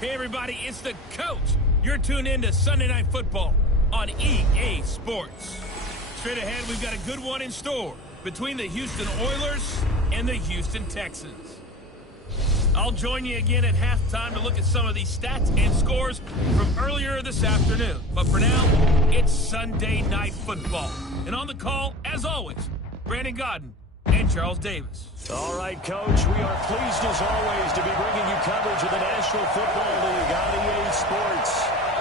Hey, everybody, it's the coach. You're tuned in to Sunday Night Football on EA Sports. Straight ahead, we've got a good one in store between the Houston Oilers and the Houston Texans. I'll join you again at halftime to look at some of these stats and scores from earlier this afternoon. But for now, it's Sunday Night Football. And on the call, as always, Brandon Godden and Charles Davis. All right, Coach, we are pleased as always to be bringing you coverage of the National Football League on EA Sports.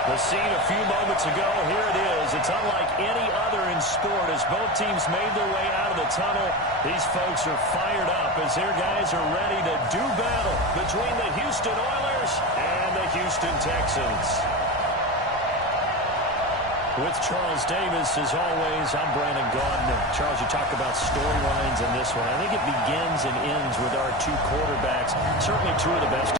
The scene a few moments ago, here it is. It's unlike any other in sport as both teams made their way out of the tunnel. These folks are fired up as their guys are ready to do battle between the Houston Oilers and the Houston Texans. With Charles Davis, as always, I'm Brandon Godden. Charles, you talk about storylines in this one. I think it begins and ends with our two quarterbacks, certainly two of the best.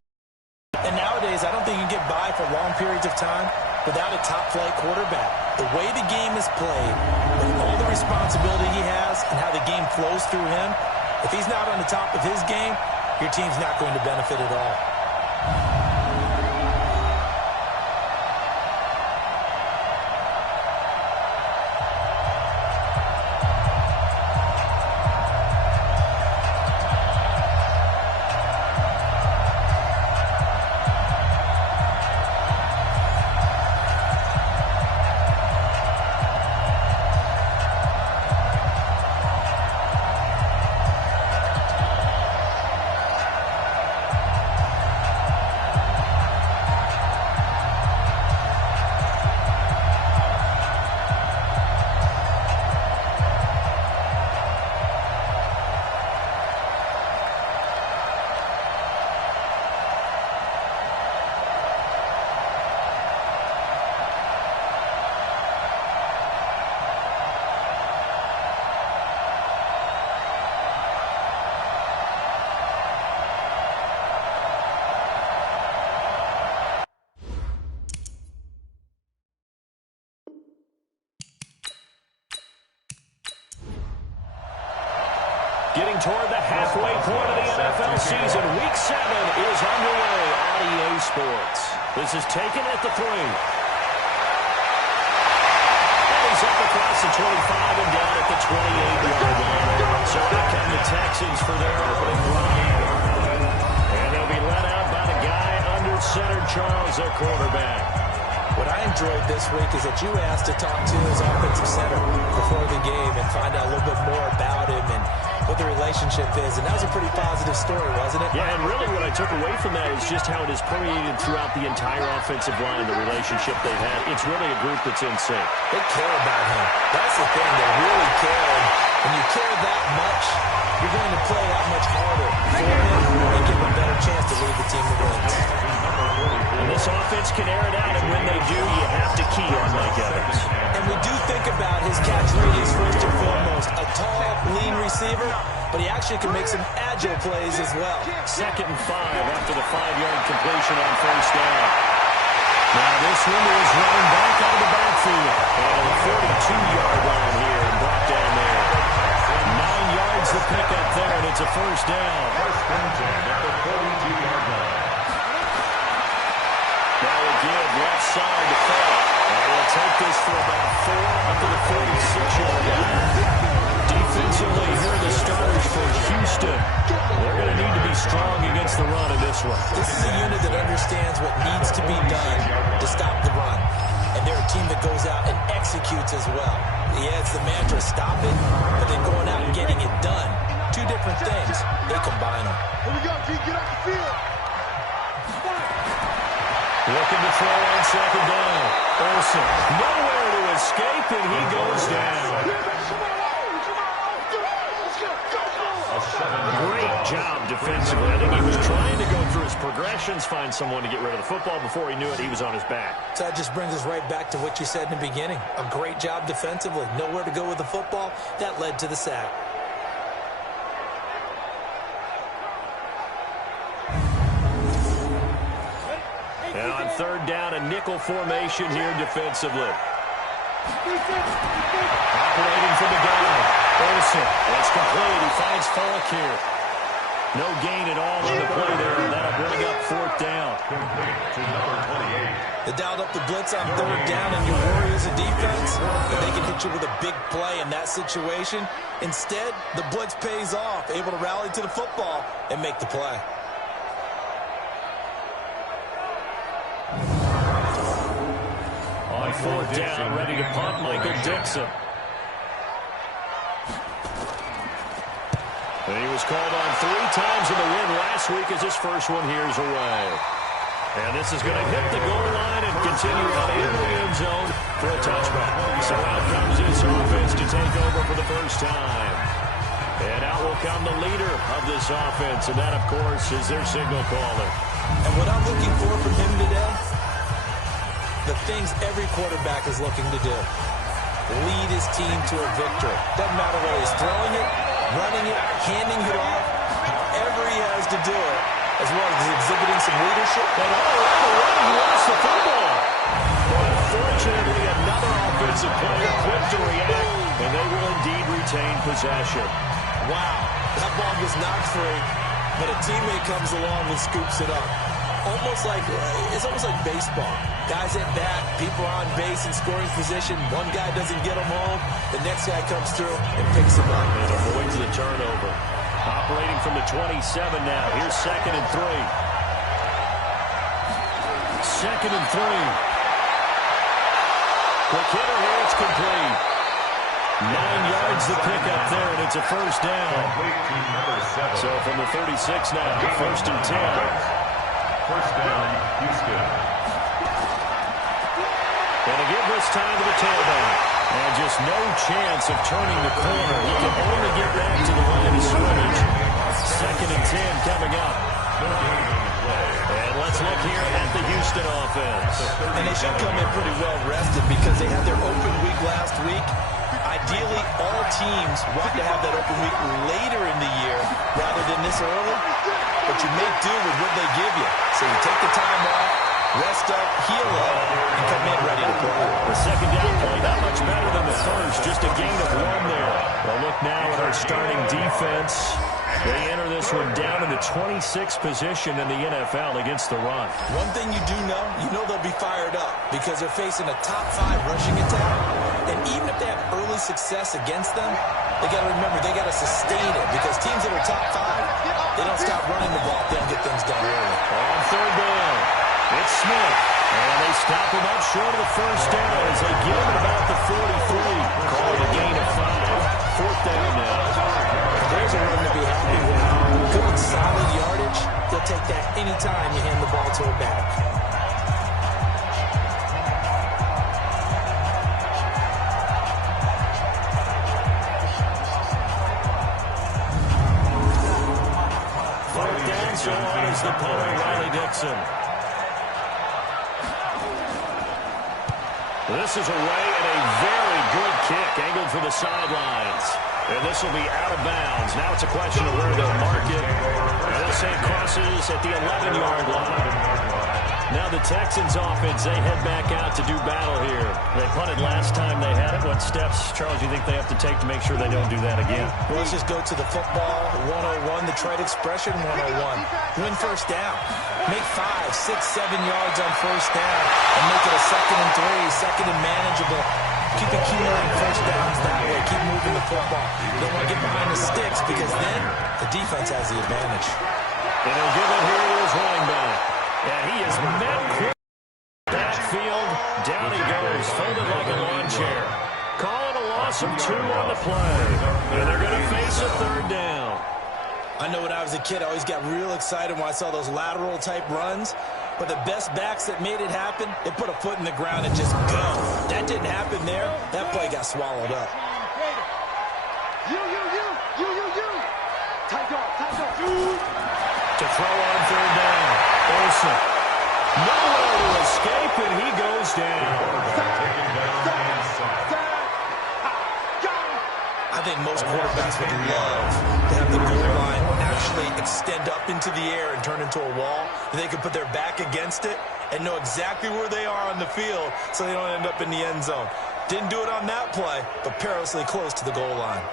And nowadays, I don't think you can get by for long periods of time without a top-flight quarterback. The way the game is played, with all the responsibility he has and how the game flows through him, if he's not on the top of his game, your team's not going to benefit at all. Getting toward the halfway point of the NFL season, Week 7 is underway on EA Sports. This is taken at the 3. And he's up across the 25 and down at the 28-yard line. So out come the Texans for their opening drive. And they'll be let out by the guy under center, Charles, their quarterback. What I enjoyed this week is that you asked to talk to his offensive center before the game and find out a little bit more about him and what the relationship is. And that was a pretty positive story, wasn't it? Yeah, and really what I took away from that is just how it has permeated throughout the entire offensive line, the relationship they've had. It's really a group that's in sync. They care about him. That's the thing. They really care. And when you care that much, you're going to play that much harder for him and give him a better chance to lead the team to wins. And this offense can air it out, and when they do, you have to key on Mike Evans. And we do think about his catch radius first and foremost. A tall, lean receiver, but he actually can make some agile plays as well. 2nd and 5 after the 5-yard completion on first down. Now this one is running back out of the backfield. And the 42-yard line here and brought down there. 9 yards to pick up there, and it's a first down. At the 42-yard line. Now again, left side to Fett. And they'll take this for about 4 up to the 46-yard line. Defensively, here are the starters for Houston. They're going to need to be strong against the run in this one. This is a unit that understands what needs to be done to stop the run. And they're a team that goes out and executes as well. Yeah, it's the mantra, stop it, but then going out and getting it done. Two different things. They combine them. Here we go, G. Get off the field. Looking to throw on 2nd down. Olsen, nowhere to escape, and he goes down. Great job defensively. I think he was trying to go through his progressions, find someone to get rid of the football. Before he knew it, he was on his back. So that just brings us right back to what you said in the beginning. A great job defensively. Nowhere to go with the football. That led to the sack. And on 3rd down, a nickel formation here defensively. Operating from the gun. Olsen, that's complete. He finds Falk here. No gain at all on the play there, and that'll bring up 4th down. off the blitz on third down and you worry as a defense that they can hit you with a big play in that situation. Instead, the blitz pays off, able to rally to the football and make the play. On fourth down, ready to punt, Michael Dixon. And he was called on 3 times in the win last week as his first one here's away. And this is going to hit the goal line and continue on into the end zone for a touchback. So out comes this offense to take over for the first time. And out will come the leader of this offense, and that, of course, is their signal caller. And what I'm looking for from him today, the things every quarterback is looking to do. Lead his team to a victory. Doesn't matter whether he's throwing it, running it, handing it off, however he has to do it, as well as exhibiting some leadership. And all around the way, he lost the football. But unfortunately, another offensive player quick to react, and they will indeed retain possession. Wow, that ball gets knocked free, but a teammate comes along and scoops it up. It's almost like baseball. Guys at bat, people on base in scoring position. One guy doesn't get him home. The next guy comes through and picks him up. And avoids the turnover. Operating from the 27 now. Here's 2nd and 3. 2nd and 3. Quick hitter here. It's complete. 9 yards the pick up there, and it's a first down. So from the 36 now, 1st and 10. First down, Houston. And to give this time to the tailback. And just no chance of turning the corner. He can only get back to the line of scrimmage. 2nd and 10 coming up. And let's look here at the Houston offense. And they should come in pretty well rested because they had their open week last week. Ideally, all teams want to have that open week later in the year rather than this early. But you make do with what they give you. So you take the time off, rest up, heal up, and come in ready to play. The second down play not much better than the first. Just a gain of 1 there. Well, look now at our starting defense. They enter this one down in the 26th position in the NFL against the run. One thing you do know they'll be fired up because they're facing a top 5 rushing attack. And even if they have early success against them, they got to remember they got to sustain it because teams that are top 5, they don't stop running the ball if they don't get things done early. On third down, it's Smith. And they stop him up short of the first down as they get him at about the 43. Call it a gain of 5. 4th down now. There's a run to be happy with. Good, solid yardage. They'll take that anytime you hand the ball to a back. Fourth down, so is the punter, Riley Dixon. This is away and a very good kick angled for the sidelines. And this will be out of bounds. Now it's a question of where they'll mark it. And they'll say it crosses at the 11-yard line. Now the Texans offense, they head back out to do battle here. They punted last time they had it. What steps, Charles, you think they have to take to make sure they don't do that again? Well, let's just go to the football 101, the trade expression 101. Win first down. Make 5, 6, 7 yards on first down and make it a 2nd and 3, 2nd and manageable. Keep accumulating first downs that way. Keep moving the football. You don't want to get behind the sticks because then the defense has the advantage. And they'll give it here to his running back. And he is met quick. Backfield, down he goes, folded like a lawn chair. Calling a loss of 2 on the play. And they're going to face a 3rd down. I know when I was a kid, I always got real excited when I saw those lateral-type runs. But the best backs that made it happen, they put a foot in the ground and just go. That didn't happen there. That play got swallowed up. You. Tight dog. To throw on 3rd down. Olsen. Nowhere to escape, and he goes down. I think most quarterbacks would love to have the goal line actually extend up into the air and turn into a wall. They could put their back against it and know exactly where they are on the field so they don't end up in the end zone. Didn't do it on that play, but perilously close to the goal line.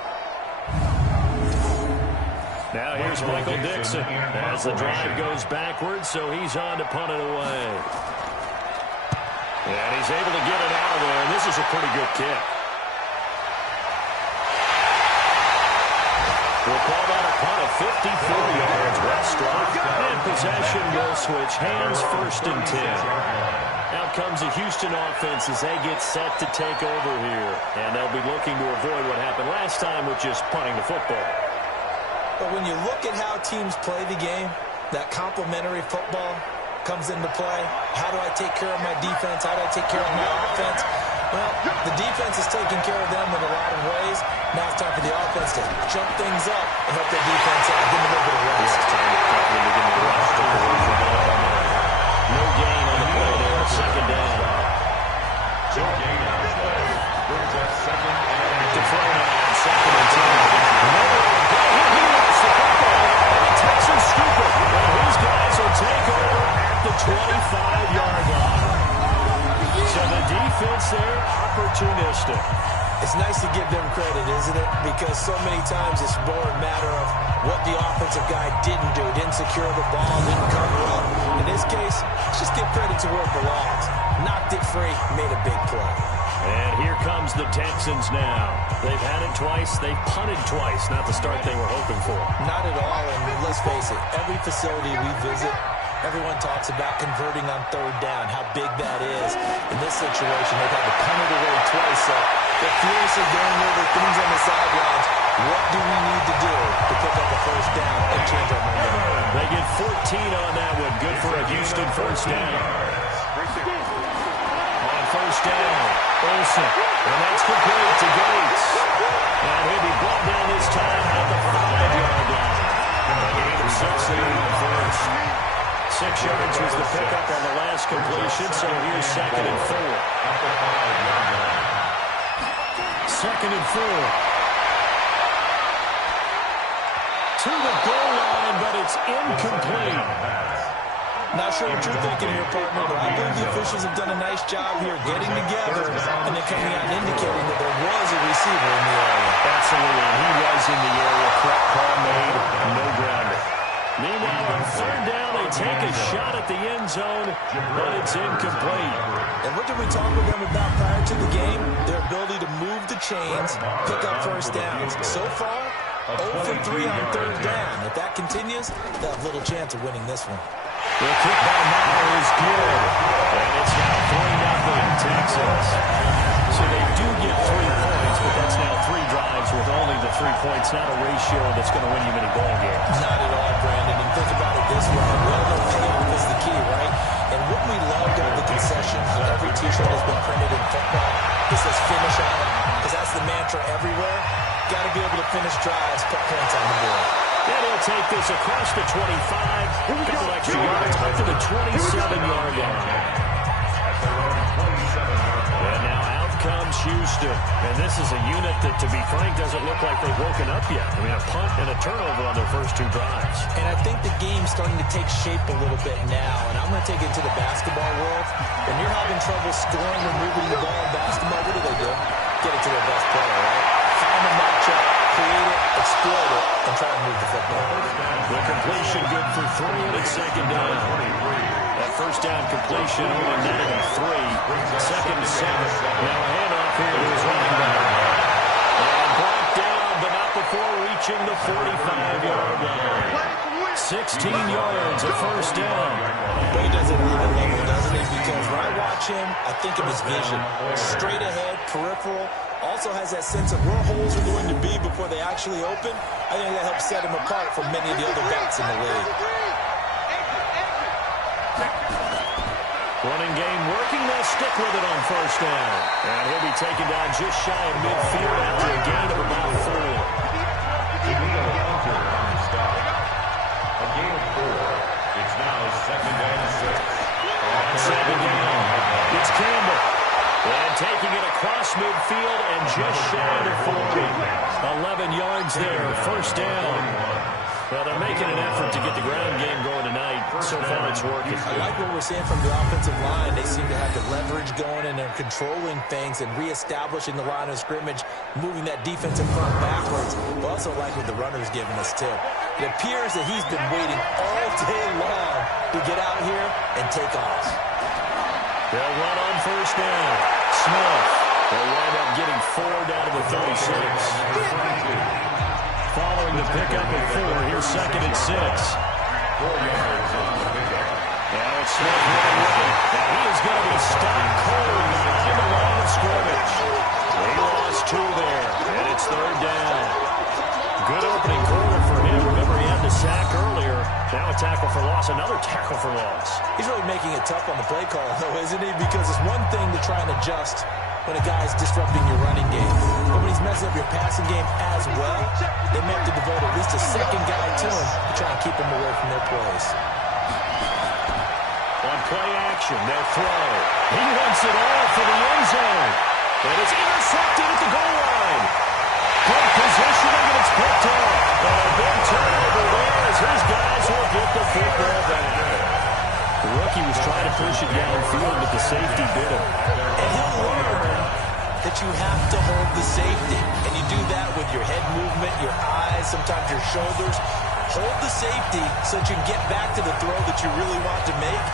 Now here's Michael Dixon as the drive goes backwards, so he's on to punt it away. And he's able to get it out of there, and this is a pretty good kick. We'll call that a punt of 54 yards. Westbrook. And possession will switch hands, 1st and 10. Out comes the Houston offense as they get set to take over here. And they'll be looking to avoid what happened last time with just punting the football. But when you look at how teams play the game, that complementary football comes into play. How do I take care of my defense? How do I take care of my offense? Well, the defense is taking care of them in a lot of ways. Now it's time for the offense to jump things up and help their defense out. Give them a little bit of rest. Yeah, time to get the rest. No gain on the play there. 2nd down. No gain on the play. Brings up 2nd and to throw now on 2nd and 10. Nowhere to go. He lost the football. And the Texans scoop it. And these guys will take over at the 25-yard line. So the defense there, opportunistic. It's nice to give them credit, isn't it? Because so many times it's more a matter of what the offensive guy didn't do. Didn't secure the ball, didn't cover up. In this case, let's just give credit to where it belongs. Knocked it free, made a big play. And here comes the Texans now. They've had it twice. They've punted twice. Not the start they were hoping for. Not at all, and let's face it, every facility we visit, everyone talks about converting on 3rd down, how big that is. In this situation, they've had to punt it away twice, so they're furiously going over things on the sidelines. What do we need to do to pick up a 1st down and change our momentum? They get 14 on that one. Good for a Houston 1st down. On 1st down, Olsen. And that's complete to Gates. And he'll be brought down this time at the 5-yard line. And 6 there on 1st. 6 yards was the pickup on the last completion, so here's 2nd and 4. 2nd and 4. To the goal line, but it's incomplete. Not sure what you're thinking here, partner, but I believe the officials have done a nice job here getting together and then coming out and indicating that there was a receiver in the area. Absolutely, and he was in the area. Correct call made, no grounding. Meanwhile, on 3rd down, they take a shot at the end zone, but it's incomplete. And what did we talk with them about prior to the game? Their ability to move the chains, pick up 1st downs. So far, 0 for 3 on 3rd down. If that continues, they'll have little chance of winning this one. The kick by Meyer is good. And it's now 3-0 Texans. So they do get 3 points, but that's now 3 drives with only the 3 points. Not a ratio that's going to win you many ball games. Not at all, Brandon. And think about it this way. We all know payoff is the key, right? And what we love about the concession on every T-shirt has been printed in football. It says finish on it, because that's the mantra everywhere. Got to be able to finish drives, put points on the board. And he'll take this across the 25. A couple extra yards up to the 27-yard line. And now out comes Houston. And this is a unit that, to be frank, doesn't look like they've woken up yet. I mean, a punt and a turnover on their first 2 drives. And I think the game's starting to take shape a little bit now. And I'm going to take it to the basketball world. When you're having trouble scoring or moving the ball in basketball, what do? Get it to their best player, right? Find a matchup, create it, exploit it, and try to move the football. The completion good for 3, and it's 2nd down. That 1st down completion only netted in 3. 2nd and 7. Now a handoff here to his running back. And brought down, but not before reaching the 45-yard line. 16 yards, a 1st down. But he does it at a high level, doesn't he? Because when I watch him, I think of his vision. Straight ahead, peripheral. Also has that sense of where holes are going to be before they actually open. I think that helps set him apart from many of the other backs in the league. Running game working. They'll stick with it on 1st down. And he'll be taken down just shy of midfield after a gain of about 4. a gain of 4. It's now 2nd and 6. 2nd down. It's Campbell. And taking it across midfield and just shy of 40. 11 yards there, 1st down. Well, they're making an effort to get the ground game going tonight. So far, it's working. I like what we're seeing from the offensive line. They seem to have the leverage going, and they're controlling things and reestablishing the line of scrimmage, moving that defensive front backwards. But also like what the runner's giving us, too. It appears that he's been waiting all day long to get out here and take off. They'll run on first down. Smith. They'll wind up getting 4 down to the 36. Following the pickup of 4, here's 2nd and 6. 4 yards on the pickup. Now it's Smith running right. Now he is going to be stopped cold behind the line of scrimmage. He lost 2 there, and it's 3rd down. Good opening quarter for him. Remember, he had the sack earlier. Now a tackle for loss, another tackle for loss. He's really making it tough on the play call, though, isn't he? Because it's one thing to try and adjust when a guy's disrupting your running game. But when he's messing up your passing game as well, they may have to devote at least a second guy to him to try and keep him away from their plays. On play action, they'll throw. He wants it all for the end zone. And it's intercepted at the goal line. Good positioning, and it's picked up. And a big turnover there as his guys will get the football back. The rookie was trying to push it downfield, but the safety bit him. And he'll learn that you have to hold the safety. And you do that with your head movement, your eyes, sometimes your shoulders. Hold the safety so that you can get back to the throw that you really want to make.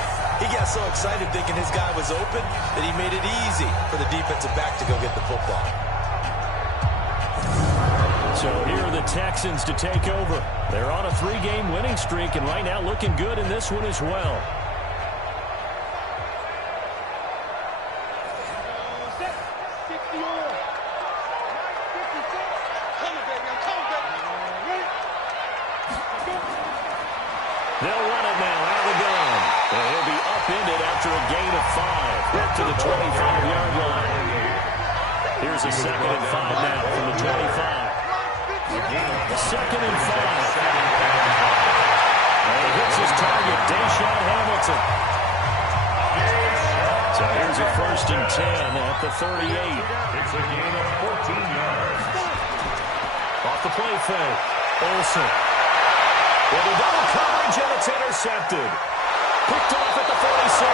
He got so excited thinking his guy was open that he made it easy for the defensive back to go get the football. So here are the Texans to take over. They're on a 3-game winning streak, and right now looking good in this one as well. They'll run it now out of the gun. And he'll be upended after a gain of 5 up to the 25-yard line. Here's a 2nd and 5 now from the 25. 2nd and 5. And he hits his target, Deshaun Hamilton. So here's a 1st and 10 at the 38. It's a gain of 14 yards. Off the play fake. Olsen. With a double coverage, and it's intercepted. Picked off at the 46.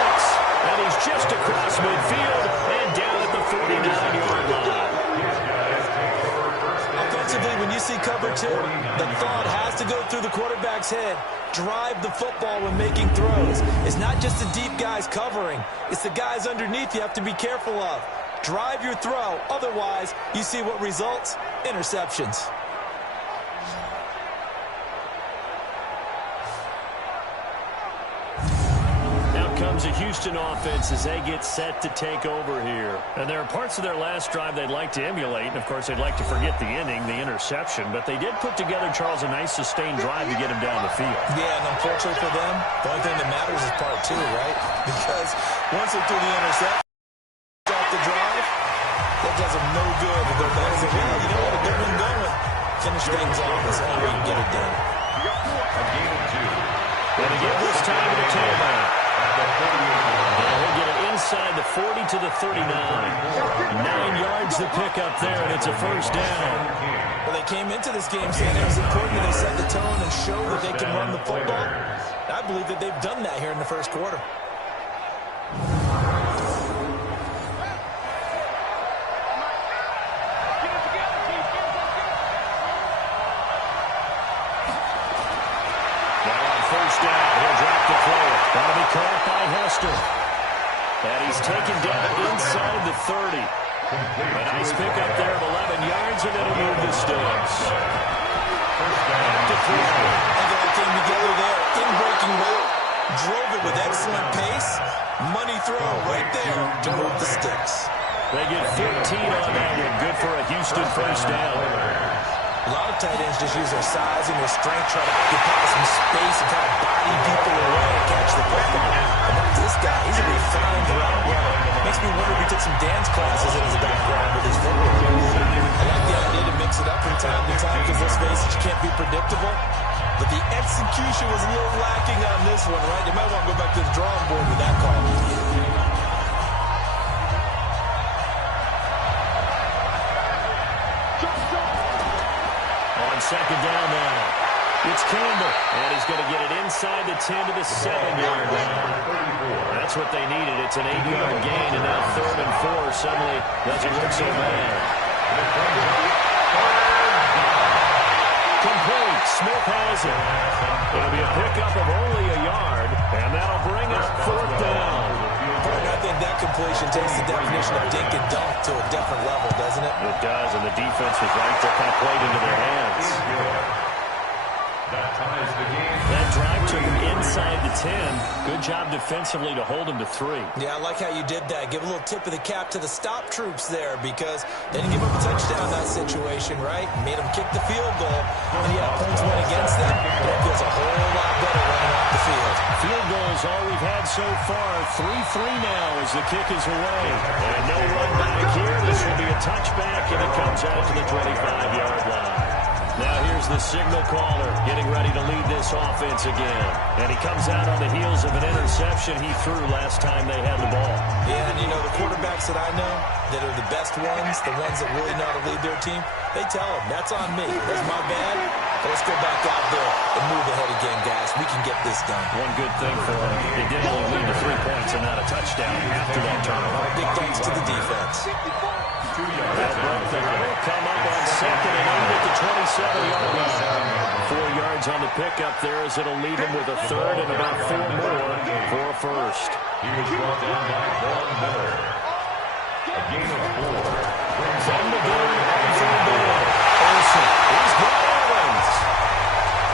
And he's just across midfield and down at the 49-yard line. Offensively, when you see cover 2, the thought has to go through the quarterback's head. Drive the football when making throws. It's not just the deep guys covering. It's the guys underneath you have to be careful of. Drive your throw. Otherwise, you see what results? Interceptions. Comes a Houston offense as they get set to take over here. And there are parts of their last drive they'd like to emulate. And, of course, they'd like to forget the inning, the interception. But they did put together, Charles, a nice sustained drive to get him down the field. Yeah, and unfortunately for them, the only thing that matters is part 2, right? Because once they threw the interception off the drive, that does them no good. They go back and say, well, you know what, a good one going. Finish things off is the only way you can get it done. A gain of 2. And again, this time to the tailback. And he'll get it inside the 40 to the 39. 9 yards to pick up there, and it's a 1st down. Well, they came into this game saying it was important that they set the tone and show that they can run the football. I believe that they've done that here in the 1st quarter. And he's taken down inside the 30. A nice pickup there of 11 yards, and it'll move the sticks. Back to throw. And they all came together there. In-breaking route. Drove it with excellent pace. Money throw right there to move the sticks. They get 15 on that one. Good for a Houston 1st down. A lot of tight ends just use their size and their strength, try to occupy some space and kind of body people away and catch the football. But not this guy. He's a refined route runner. Makes me wonder if he took some dance classes in his background with his football. I like the idea to mix it up from time to time because, let's face it, you can't be predictable. But the execution was a little lacking on this one, right? You might want to go back to the drawing board with that call. On 2nd down now. It's Campbell, and he's going to get it inside the 10 to the 7-yard line. That's what they needed. It's an 8-yard gain, and now 3rd and 4 suddenly doesn't look so bad. Complete. Smith has it. It'll be a pickup of only a yard, and that'll bring up 4th down. I think that situation takes the definition of dink and dunk to a different level, doesn't it? It does, and the defense was right there, kind of played into their hands. That ties the game. That drive took him inside the 10. Good job defensively to hold him to 3. Yeah, I like how you did that. Give a little tip of the cap to the stop troops there because they didn't give up a touchdown in that situation, right? Made them kick the field goal. And yeah, points went against them, but it feels a whole lot better running off the field. Field goal is all we've had so far. 3-3 now as the kick is away. And no run back here. This will be a touchback, and it comes out to the 25-yard line. Now here's the signal caller getting ready to lead this offense again. And he comes out on the heels of an interception he threw last time they had the ball. Yeah, and you know, the quarterbacks that I know that are the best ones, the ones that really know how to lead their team, they tell them, that's on me. That's my bad. But let's go back out there and move ahead again, guys. We can get this done. One good thing for him, it did only lead to 3 points and not a touchdown after that turnover. Big thanks to the defense. They'll come up on 2nd and 8 at the 27-yard line. 4 yards on the pickup there as it'll leave him with a 3rd and about 4 more for a first. He was brought down by Vaughn Miller. A gain of 4. From the gun, from Miller. Olsen, he's got Evans.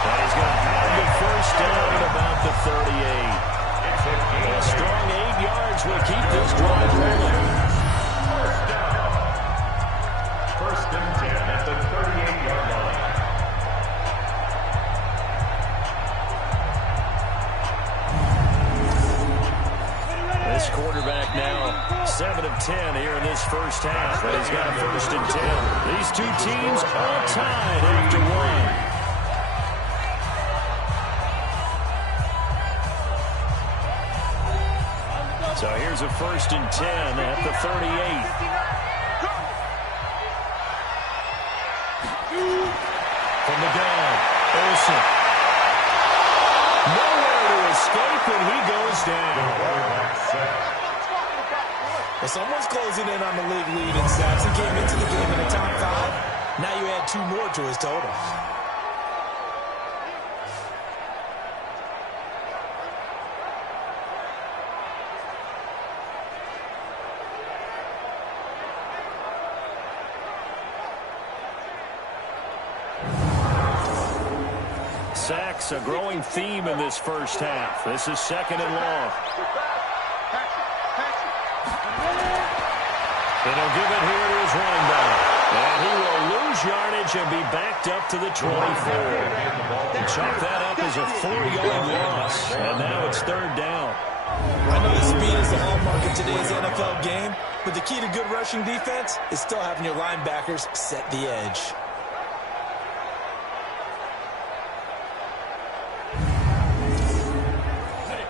And he's going to have the first down at about the 38. A strong 8 yards will keep this drive rolling. First and 10 at the 38-yard line. This quarterback now 7 of 10 here in this first half, and he's got a first and 10. These two teams all tied after 1. So here's a first and 10 at the 38. From the gun, Olsen. Nowhere to escape, and he goes down. Well, someone's closing in on the league lead in sacks. He came into the game in the top 5. Now you add 2 more to his total. Sacks, a growing theme in this first half. This is 2nd and long. And he'll give it here to his running back. And he will lose yardage and be backed up to the 24. And chalk that up as a 4-yard loss. And now it's 3rd down. I know the speed is the hallmark of today's NFL game, but the key to good rushing defense is still having your linebackers set the edge.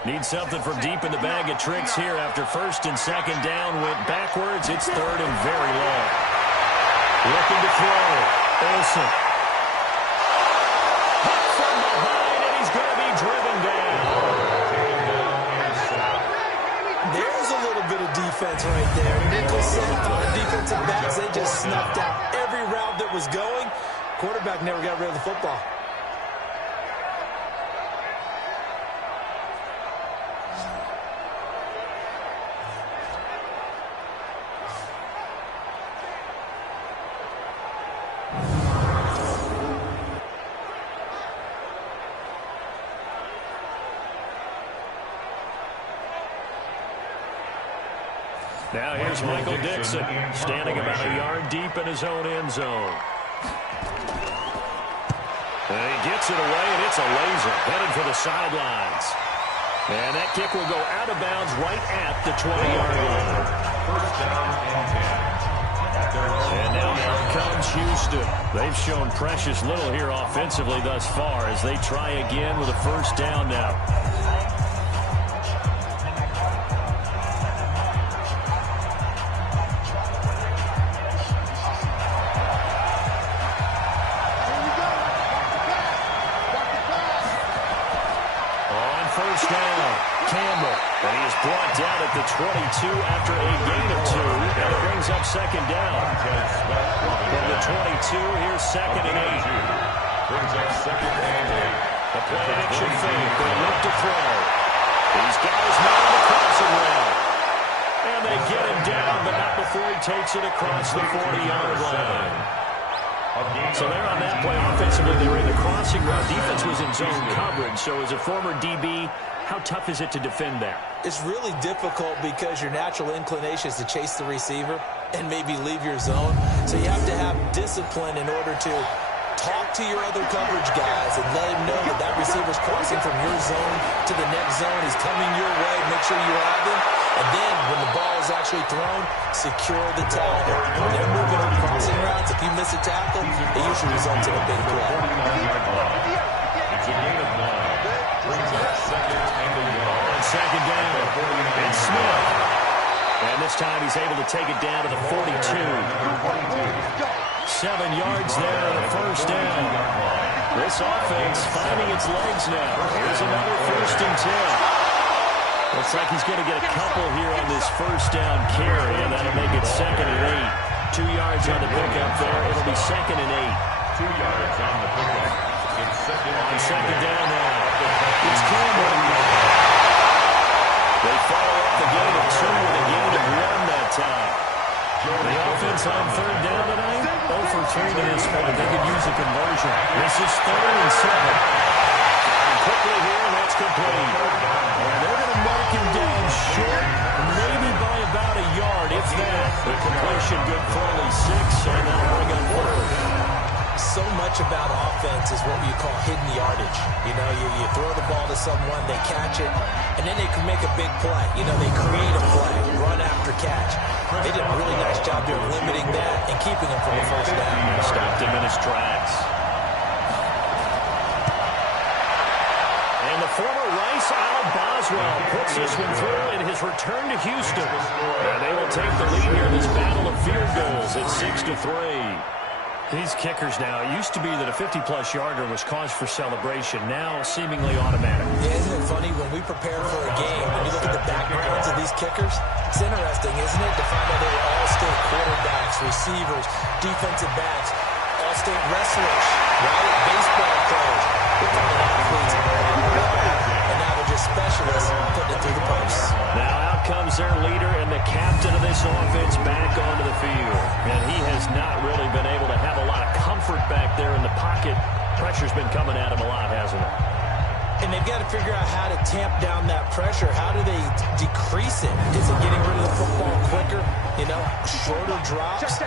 Need something from deep in the bag of tricks here after 1st and 2nd down. Went backwards. It's 3rd and very long. Looking to throw. Olsen. Hit from behind, and he's going to be driven down. There's a little bit of defense right there. Nickel set on the defensive backs. They just snuffed out every route that was going. Quarterback never got rid of the football. Now here's Michael Dixon, standing about a yard deep in his own end zone. And he gets it away, and it's a laser, headed for the sidelines. And that kick will go out of bounds right at the 20-yard line. First down and 10. And now out comes Houston. They've shown precious little here offensively thus far as they try again with a first down now. First down, Campbell, and he is brought down at the 22 after a gain of 2, and it brings up 2nd down. From the 22, here's 2nd and 8. Brings up 2nd and 8. The play action fake, they look to throw. He's got his man on the crossing route. And they get him takes it across the 40-yard line. So there on that play, offensively, they were in the crossing route. Defense was in zone coverage. So as a former DB, how tough is it to defend that? It's really difficult because your natural inclination is to chase the receiver and maybe leave your zone. So you have to have discipline in order to talk to your other coverage guys and let him know that that receiver's crossing from your zone to the next zone. He's coming your way. Make sure you have him. And then when the ball is actually thrown, secure the tackle. When they're moving on crossing routes, if you miss a tackle, it usually results in a big play. It's a gain of 1. Brings up second and a yard. On second down, it's Smith. And this time he's able to take it down to the 42. 7 yards there on a first down. This offense finding its legs now. Here's another 1st and 10. Looks like he's going to get a couple here on this first down carry, and that'll make it 2nd and 8. 2 yards on the pickup there. It'll be 2nd and 8. 2 yards on the pickup. It's second down now. It's Cameron. They follow up the gain of 2 with a gain of 1 that time. The offense on 3rd down tonight, 0 for 3 to this point. They could use a conversion. This is 3rd and 7. And quickly here, and that's complete. And they're going to mark him down short, maybe by about a yard, if that. The completion good for only 6, and that'll bring up 4th. So much about offense is what you call hidden yardage. You know, you throw the ball to someone, they catch it, and then they can make a big play. You know, they create a play, run after catch. They did a really nice job there limiting that and keeping him from the first down. Stopped him in his tracks. And the former Rice out of Boswell puts this one through in his return to Houston. And they will take the lead here in this battle of field goals at 6-3. These kickers now, it used to be that a 50-plus yarder was cause for celebration. Now, seemingly automatic. Yeah, isn't it funny when we prepare for a game, when you look at the backgrounds of these kickers, it's interesting, isn't it, to find out they were all-state quarterbacks, receivers, defensive backs, all-state wrestlers, right? Baseball players. We're talking athletes, and now they're just specialists putting it through the posts. Now out comes their leader and the captain of this offense back onto the field. And he has not really been able to have a lot of comfort back there in the pocket. Pressure's been coming at him a lot, hasn't it? And they've got to figure out how to tamp down that pressure. How do they decrease it? Is it getting rid of the football quicker? You know, shorter drops?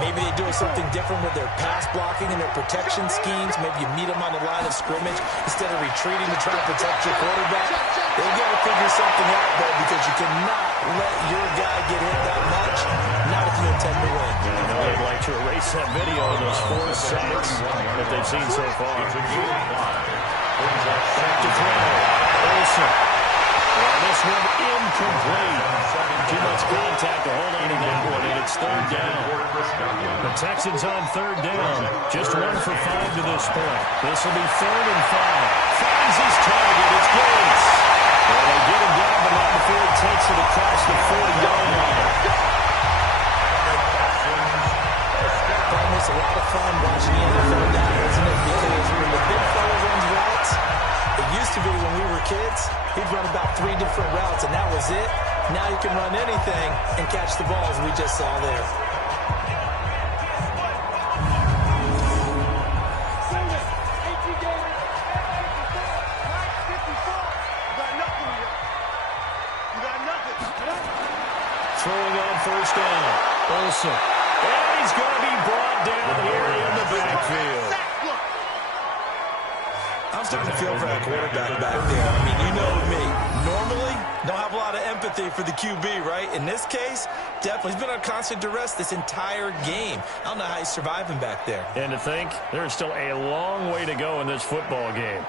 Maybe they do something different with their pass blocking and their protection schemes. Maybe you meet them on the line of scrimmage instead of retreating to try to protect your quarterback. They've got to figure something out, though, because you cannot let your guy get hit that much, not if you intend to win. I know they'd like to erase that video of those 4 sacks that they've seen so far. Back to throw. Olsen. And this one incomplete. Too much contact to hold on to that one, and it's 3rd down. The Texans on 3rd down. Just 1 for 5 to this point. This will be 3rd and 5. Finds his target. It's Gates. Well, they get him down, but not before he takes it across the 40-yard line. It's a lot of fun watching the NFL now, isn't it? Because when the big fella runs routes, it used to be when we were kids, he'd run about 3 different routes, and that was it. Now you can run anything and catch the balls we just saw there. Throwing on first down. Olsen. And he's going to be brought down here in the backfield. I'm starting to feel for that quarterback back there. I mean, you know me. Normally, don't have a lot of empathy for the QB, right? In this case, definitely. He's been on constant duress this entire game. I don't know how he's surviving back there. And to think, there's still a long way to go in this football game.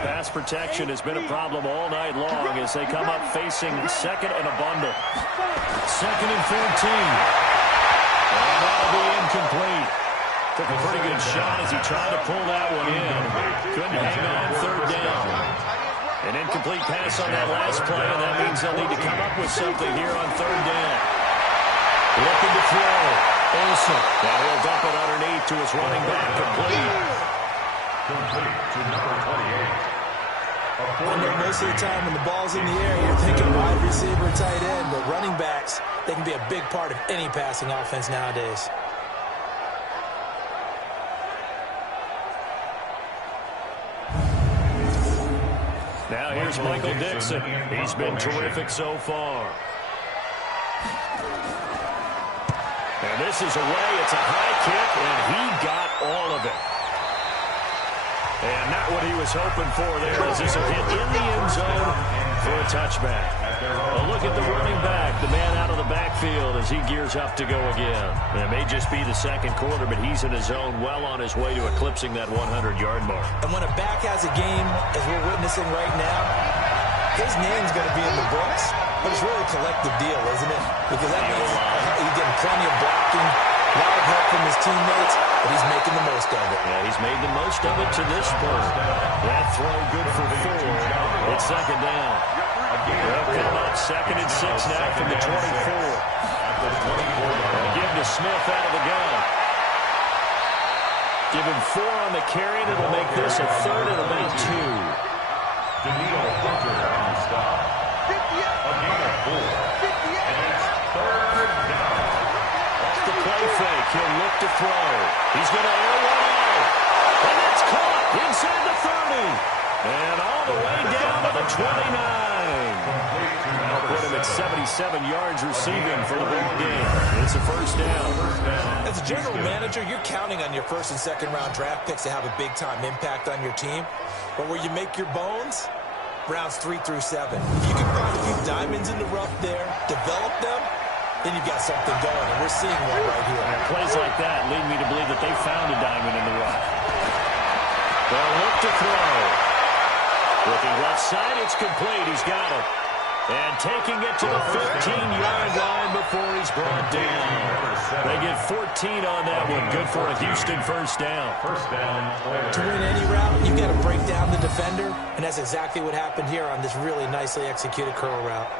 Pass protection has been a problem all night long as they come up facing 2nd and a bundle. 2nd and 14. And that'll be incomplete. Took a pretty good shot as he tried to pull that one in. Couldn't hang on 3rd down. An incomplete pass on that last play, and that means they'll need to come up with something here on 3rd down. Looking to throw. Olsen. Now he'll dump it underneath to his running back. Complete. Complete to number 28. I know most of the time when the ball's in the air, you're thinking wide receiver, tight end, but running backs, they can be a big part of any passing offense nowadays. Now here's Michael Dixon. He's been terrific so far. And this is away. It's a high kick, and he got all of it. And not what he was hoping for there, as this will hit in the end zone for a touchback. A look at the running back, the man out of the backfield as he gears up to go again. It may just be the second quarter, but he's in his zone, well on his way to eclipsing that 100-yard mark. And when a back has a game, as we're witnessing right now, his name's going to be in the books, but it's really a collective deal, isn't it? Because that means he's getting plenty of blocking, a lot of help from his teammates, but he's making the most of it. Yeah, he's made the most of it to this point. That throw good for 4. It's second down. Well, come up, 2nd and 6 now from the 24. And give to Smith out of the gun. Give him 4 on the carry, and it'll make this a 3rd and about 2. Daniil Hunter on the stop. A gain of 4. And it's 3rd down. Off the play fake, he'll look to throw. He's going to air one out. And that's caught inside the 30. And all the way down to the 29. Now put him at 77 yards receiving for the ball game. It's a first down. As a general manager, you're counting on your first and second round draft picks to have a big-time impact on your team. But where you make your bones, rounds 3 through 7. If you can find a few diamonds in the rough there, develop them, then you've got something going, and we're seeing one right here. And plays like that lead me to believe that they found a diamond in the rough. They'll look to throw. Looking left side, it's complete. He's got it. And taking it to the 15-yard line before he's brought down. They get 14 on that one. Good for a Houston first down. To win any route, you've got to break down the defender, and that's exactly what happened here on this really nicely executed curl route.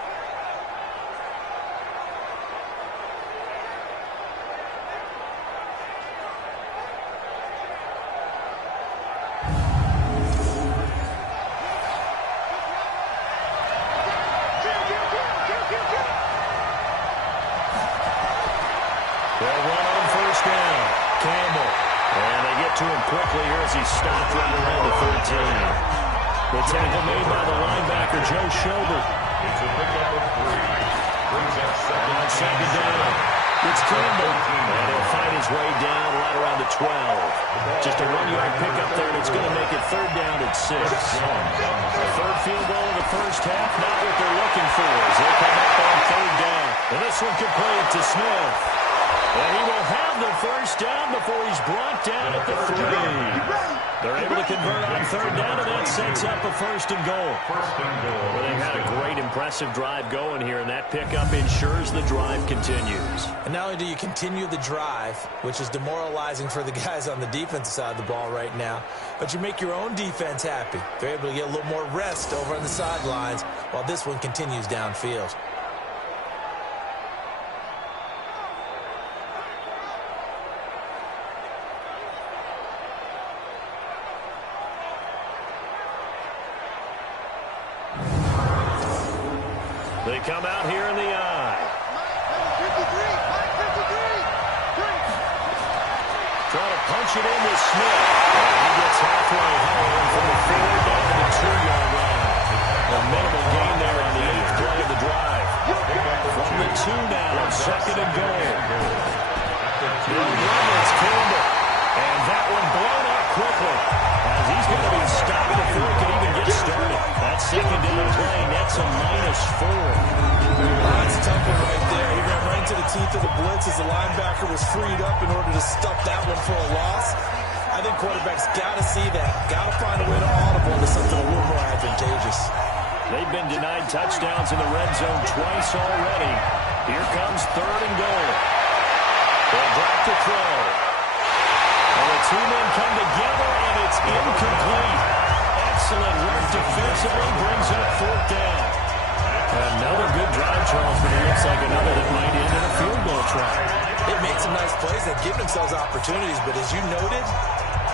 Quickly here as he stopped right around the 13. The tackle made by the linebacker, Joe Schobert. It's a pickup of 3. Brings up second down. It's Campbell. And he'll find his way down right around the 12. Just a 1-yard pickup there, and it's going to make it 3rd down at 6. The 3rd field goal of the first half, not what they're looking for as they come up on 3rd down. And this one complete to Smith. And he will have the first down before he's brought down at the 3. They're able to convert on 3rd down, and that sets up a 1st and goal. Well, they've had a great, impressive drive going here, and that pickup ensures the drive continues. And not only do you continue the drive, which is demoralizing for the guys on the defensive side of the ball right now, but you make your own defense happy. They're able to get a little more rest over on the sidelines while this one continues downfield. They come out here in the eye. Try to punch it in with Smith. And he gets halfway home from the 4 down to the 2-yard line. A minimal gain there on the 8th play of the drive. From the 2 now, 2nd and goal. It's Campbell. And that one blown up quickly. As he's going to be stopped before he can even get started. That 2nd down play, that's a -4. That's a tough one right there. He ran right into the teeth of the blitz as the linebacker was freed up in order to stuff that one for a loss. I think quarterbacks got to see that. Got to find a way to audible into something a little more advantageous. They've been denied touchdowns in the red zone twice already. Here comes 3rd and goal. They'll drop to throw. And the 2 men come together, and it's incomplete. Excellent work defensively, brings up 4th down. Another good drive, Charles, but it looks like another that might end in a field goal try. They've made some nice plays. They've given themselves opportunities, but as you noted,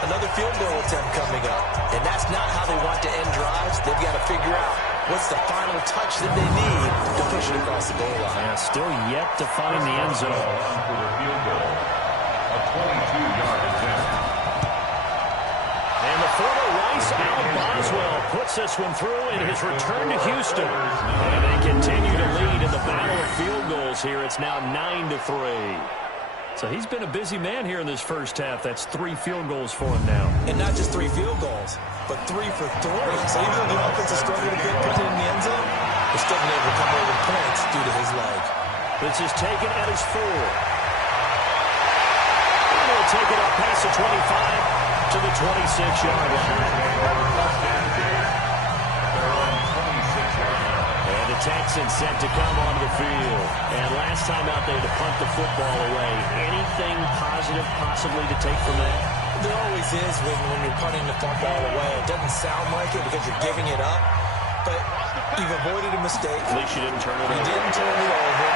another field goal attempt coming up. And that's not how they want to end drives. They've got to figure out what's the final touch that they need to push it across the goal line. Yeah, still yet to find the end zone. For the field goal, a 22-yard attempt. And the former Rice Al Boswell puts this one through in his return to Houston. And they continue to lead in the battle of field goals here. It's now 9-3. So he's been a busy man here in this first half. That's 3 field goals for him now. And not just 3 field goals, but 3 for 3. So even though the offense is struggling a bit putting it in the end zone, they're still been able to come over points due to his leg. This is taken at his 4. And he'll take it up past the 25 to the 26-yard line. And the Texans set to come onto the field. And last time out there to punt the football away. Anything positive possibly to take from that? There always is when you're punting the football away. It doesn't sound like it because you're giving it up, but you've avoided a mistake. At least you didn't turn it over. You didn't turn it over,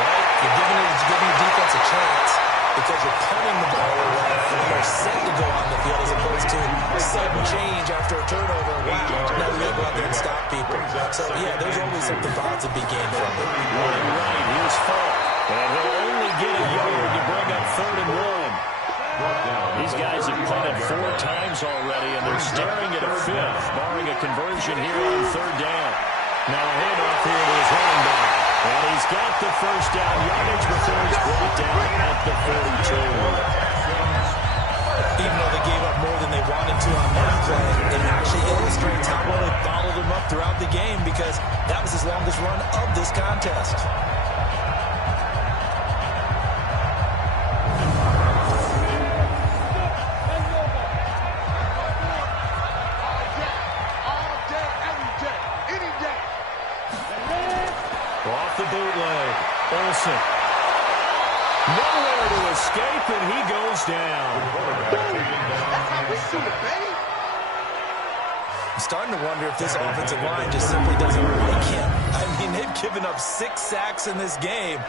right? You're giving the defense a chance because you're punting the ball away and you're set to go on the field as opposed to sudden change after a turnover. Wow, now we got to go out there and stop people. So, yeah, there's always something positive to be gained from it. Right, here's Falk. And he'll only get a yard to bring up 3rd and 1. These guys have punted 4 times already, and they're staring at a 5th, barring a conversion here on 3rd down. Now a handoff here to his running back. And he's got the first down yardage before he's brought down at the 42. Even though they gave up more than they wanted to on that play, it actually illustrates how well they followed them up throughout the game because that was his longest run of this contest. Olsen. Nowhere to escape, and he goes down. That's how we do it, baby. I'm starting to wonder if this offensive line just simply doesn't like him. I mean, they've given up 6 sacks in this game.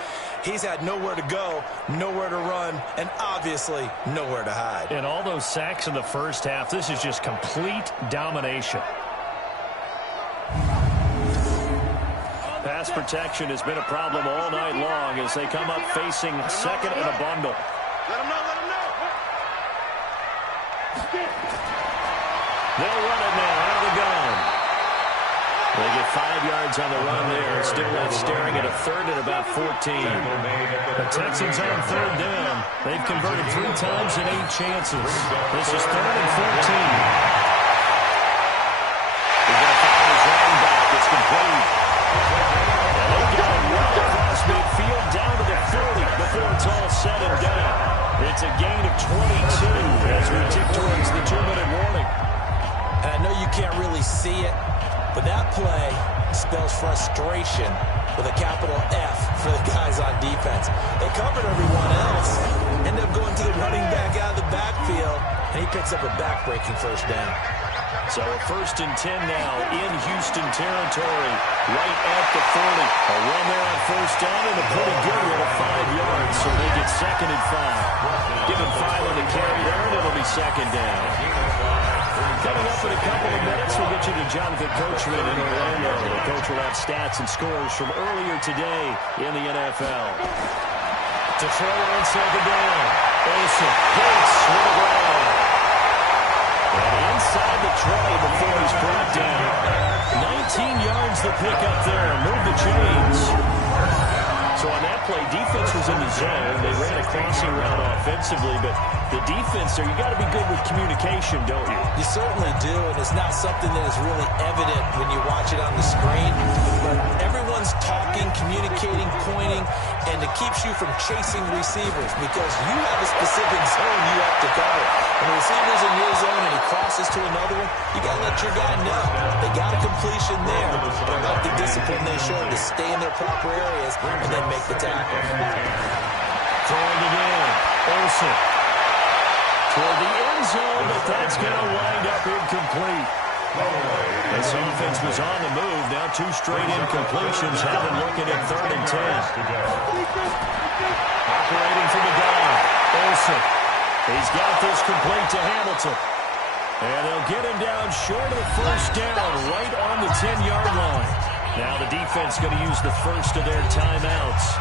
He's had nowhere to go, nowhere to run, and obviously nowhere to hide. And all those sacks in the first half, this is just complete domination. Pass protection has been a problem all night long as they come up facing second and a bundle. Let him know, let him know. They'll run it now out of the gun. They get 5 yards on the run there. Still left staring at a 3rd and about 14. The Texans on 3rd down. They've converted 3 times in 8 chances. This is 3rd and 14. They're going to find his running back. It's complete. And they got him well across midfield down to the 30 before it's all said and done. It's a gain of 22 as we tick towards the 2-minute warning. And I know you can't really see it, but that play spells frustration with a capital F for the guys on defense. They covered everyone else, end up going to the running back out of the backfield, and he picks up a back-breaking first down. So a 1st and 10 now in Houston territory, right at the 40. A run there on 1st down and a pretty good one of 5 yards, so they get 2nd and 5. Give him 5 on the carry there, and it'll be 2nd down. Coming up in a couple of minutes, we'll get you to Jonathan Coachman in Orlando. The coach will have stats and scores from earlier today in the NFL. To throw on 2nd down. Olsen hits with the ground. And inside the tray before he's brought down. 19 yards the pick up there. Move the chains. So on that play, defense was in the zone. They ran a crossing route offensively, but the defense there, you got to be good with communication, don't you? You certainly do, and it's not something that is really evident when you watch it on the screen. But everyone's talking, communicating, pointing, and it keeps you from chasing receivers because you have a specific zone you have to cover. When the receiver's in your zone and he crosses to another one, you got to let your guy know. They got a completion there. But I like the discipline they showed to stay in their proper areas and then make the tackle. Throwing again. Olsen. Toward the end zone, but that's going to wind up incomplete. This offense was on the move. Now 2 straight incompletions. Having looking at 3rd and 10. Operating from the gun. Olsen. He's got this complete to Hamilton. And they'll get him down short of the first down, right on the 10-yard line. Now the defense going to use the first of their timeouts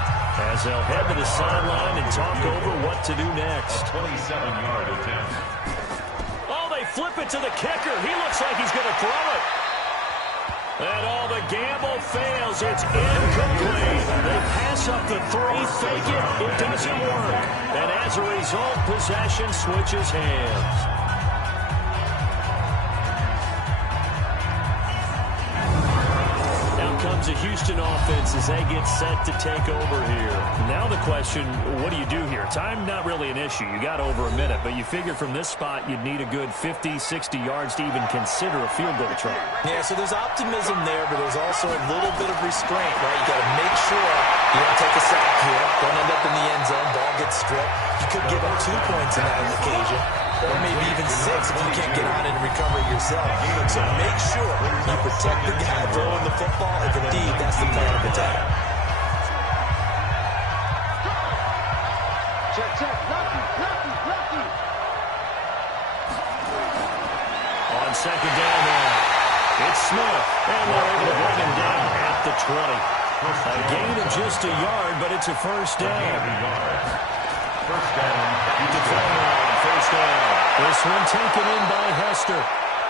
as they'll head to the sideline and talk over what to do next. 27-yard attempt. Oh, they flip it to the kicker. He looks like he's going to throw it. And all the gamble fails. It's incomplete. They pass up the 3, fake it. It doesn't work. And as a result, possession switches hands. Comes a Houston offense as they get set to take over here. Now the question, what do you do here? Time not really an issue. You got over a minute, but you figure from this spot you'd need a good 50, 60 yards to even consider a field goal try. Yeah, so there's optimism there, but there's also a little bit of restraint, right? You got to make sure you don't take a sack here. Don't end up in the end zone. Ball gets stripped. You could give up 2 points in that occasion, or maybe even 6 if you can't get on it and recover yourself. So make sure you protect the guy throwing the football if indeed that's the plan of attack. Check. Lucky. On second down now, it's Smith, and they're able to bring him down at the 20. A gain of just a yard, but it's a first down. First down. First down. This one taken in by Hester.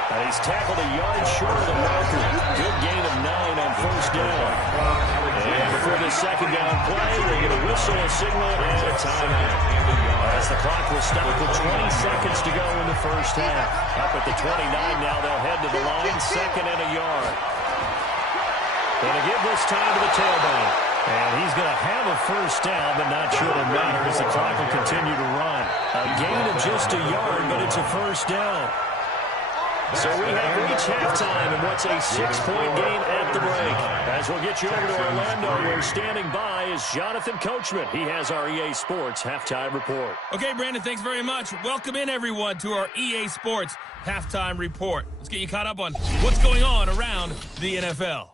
And he's tackled a yard short of the marker. Good gain of 9 on first down. And before the second down play, they get a whistle, a signal, and a timeout. As the clock will stop with 20 seconds to go in the first half. Up at the 29 now, they'll head to the line, second and a yard. Going to give this time to the tailback. And he's going to have a first down, but not sure it'll matter as the clock will continue to run. A gain of just a yard, but it's a first down. So we have reached halftime in what's a 6-point game at the break. As we'll get you over to Orlando, where standing by is Jonathan Coachman. He has our EA Sports Halftime Report. Okay, Brandon, thanks very much. Welcome in, everyone, to our EA Sports Halftime Report. Let's get you caught up on what's going on around the NFL.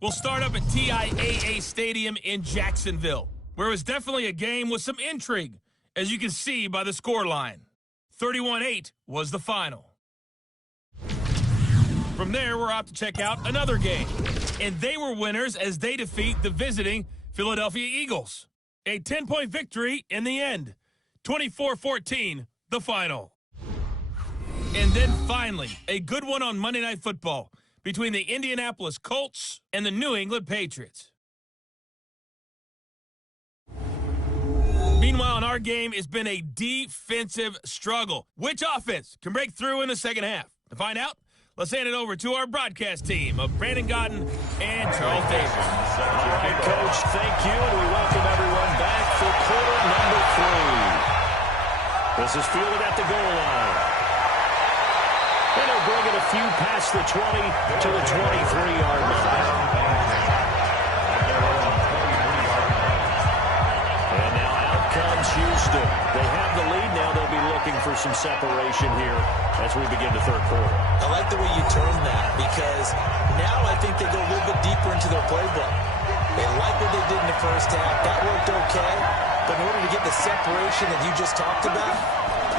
We'll start up at TIAA Stadium in Jacksonville, where it was definitely a game with some intrigue, as you can see by the scoreline. 31-8 was the final. From there, we're out to check out another game, and they were winners as they defeat the visiting Philadelphia Eagles. A 10-point victory in the end. 24-14, the final. And then finally, a good one on Monday Night Football between the Indianapolis Colts and the New England Patriots. Meanwhile, in our game, it's been a defensive struggle. Which offense can break through in the second half? To find out, let's hand it over to our broadcast team of Brandon Godden and Charles Davis. All right, Coach, thank you, and we welcome everyone back for quarter number 3. This is fielded at the goal line. And he'll bring it a few past the 20 to the 23-yard line. And now out comes Houston. They have the lead now. They'll be looking for some separation here as we begin the third quarter. I like the way you term that, because now I think they go a little bit deeper into their playbook. They like what they did in the first half. That worked okay. But in order to get the separation that you just talked about,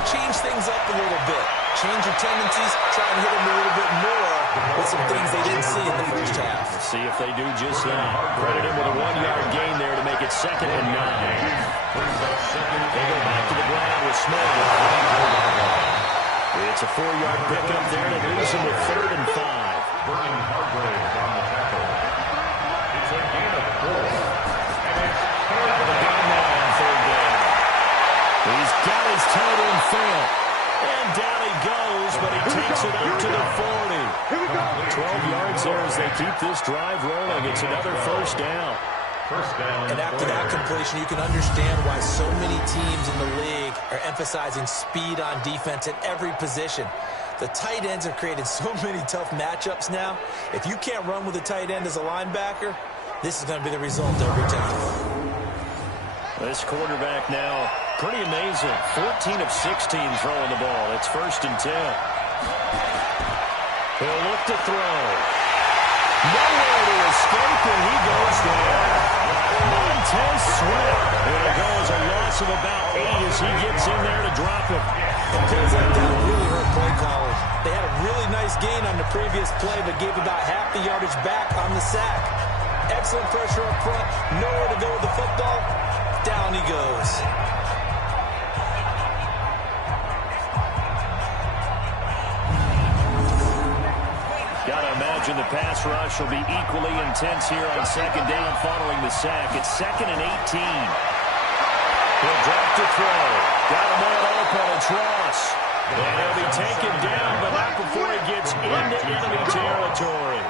change things up a little bit. Change your tendencies, try and hit them a little bit more with some things they didn't see in the first half. We'll see if they do just that. Credit him with a 1-yard gain there to make it 2nd and 9. They go back to the ground with Smith. It's a 4-yard pickup there to lose him with 3rd and 5. Bringing Hargrave on the tackle. It's a gain of 4. And it's Down now on 3rd down. He's got his tight end Phil. And down he goes, but he takes it up to the 40. 12 yards there as they keep this drive rolling. It's another first down. First down. And after that completion, you can understand why so many teams in the league are emphasizing speed on defense at every position. The tight ends have created so many tough matchups now. If you can't run with a tight end as a linebacker, this is going to be the result every time. This quarterback now, pretty amazing. 14 of 16 throwing the ball. It's 1st and 10. He'll look to throw. Nowhere to escape, and he goes down. Montez Sweat. It'll go as a loss of about 8 as he gets in there to drop him. And plays like that really hurt play callers. They had a really nice gain on the previous play, but gave about half the yardage back on the sack. Excellent pressure up front. Nowhere to go with the football. Down he goes. Gotta imagine the pass rush will be equally intense here on second down following the sack. It's 2nd and 18. He'll drop to throw. Got a man open. It's Ross. And he'll be taken down, but not before he gets into enemy territory.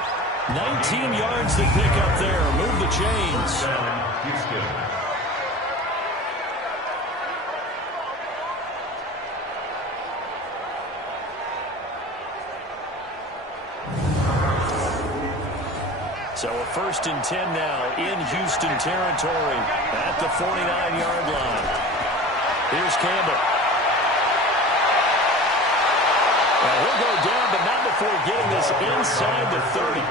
19 yards to pick up there. Move the chains. Houston. So a 1st and 10 now in Houston territory at the 49-yard line. Here's Campbell. Well, he'll go down, but not before getting this inside the 30.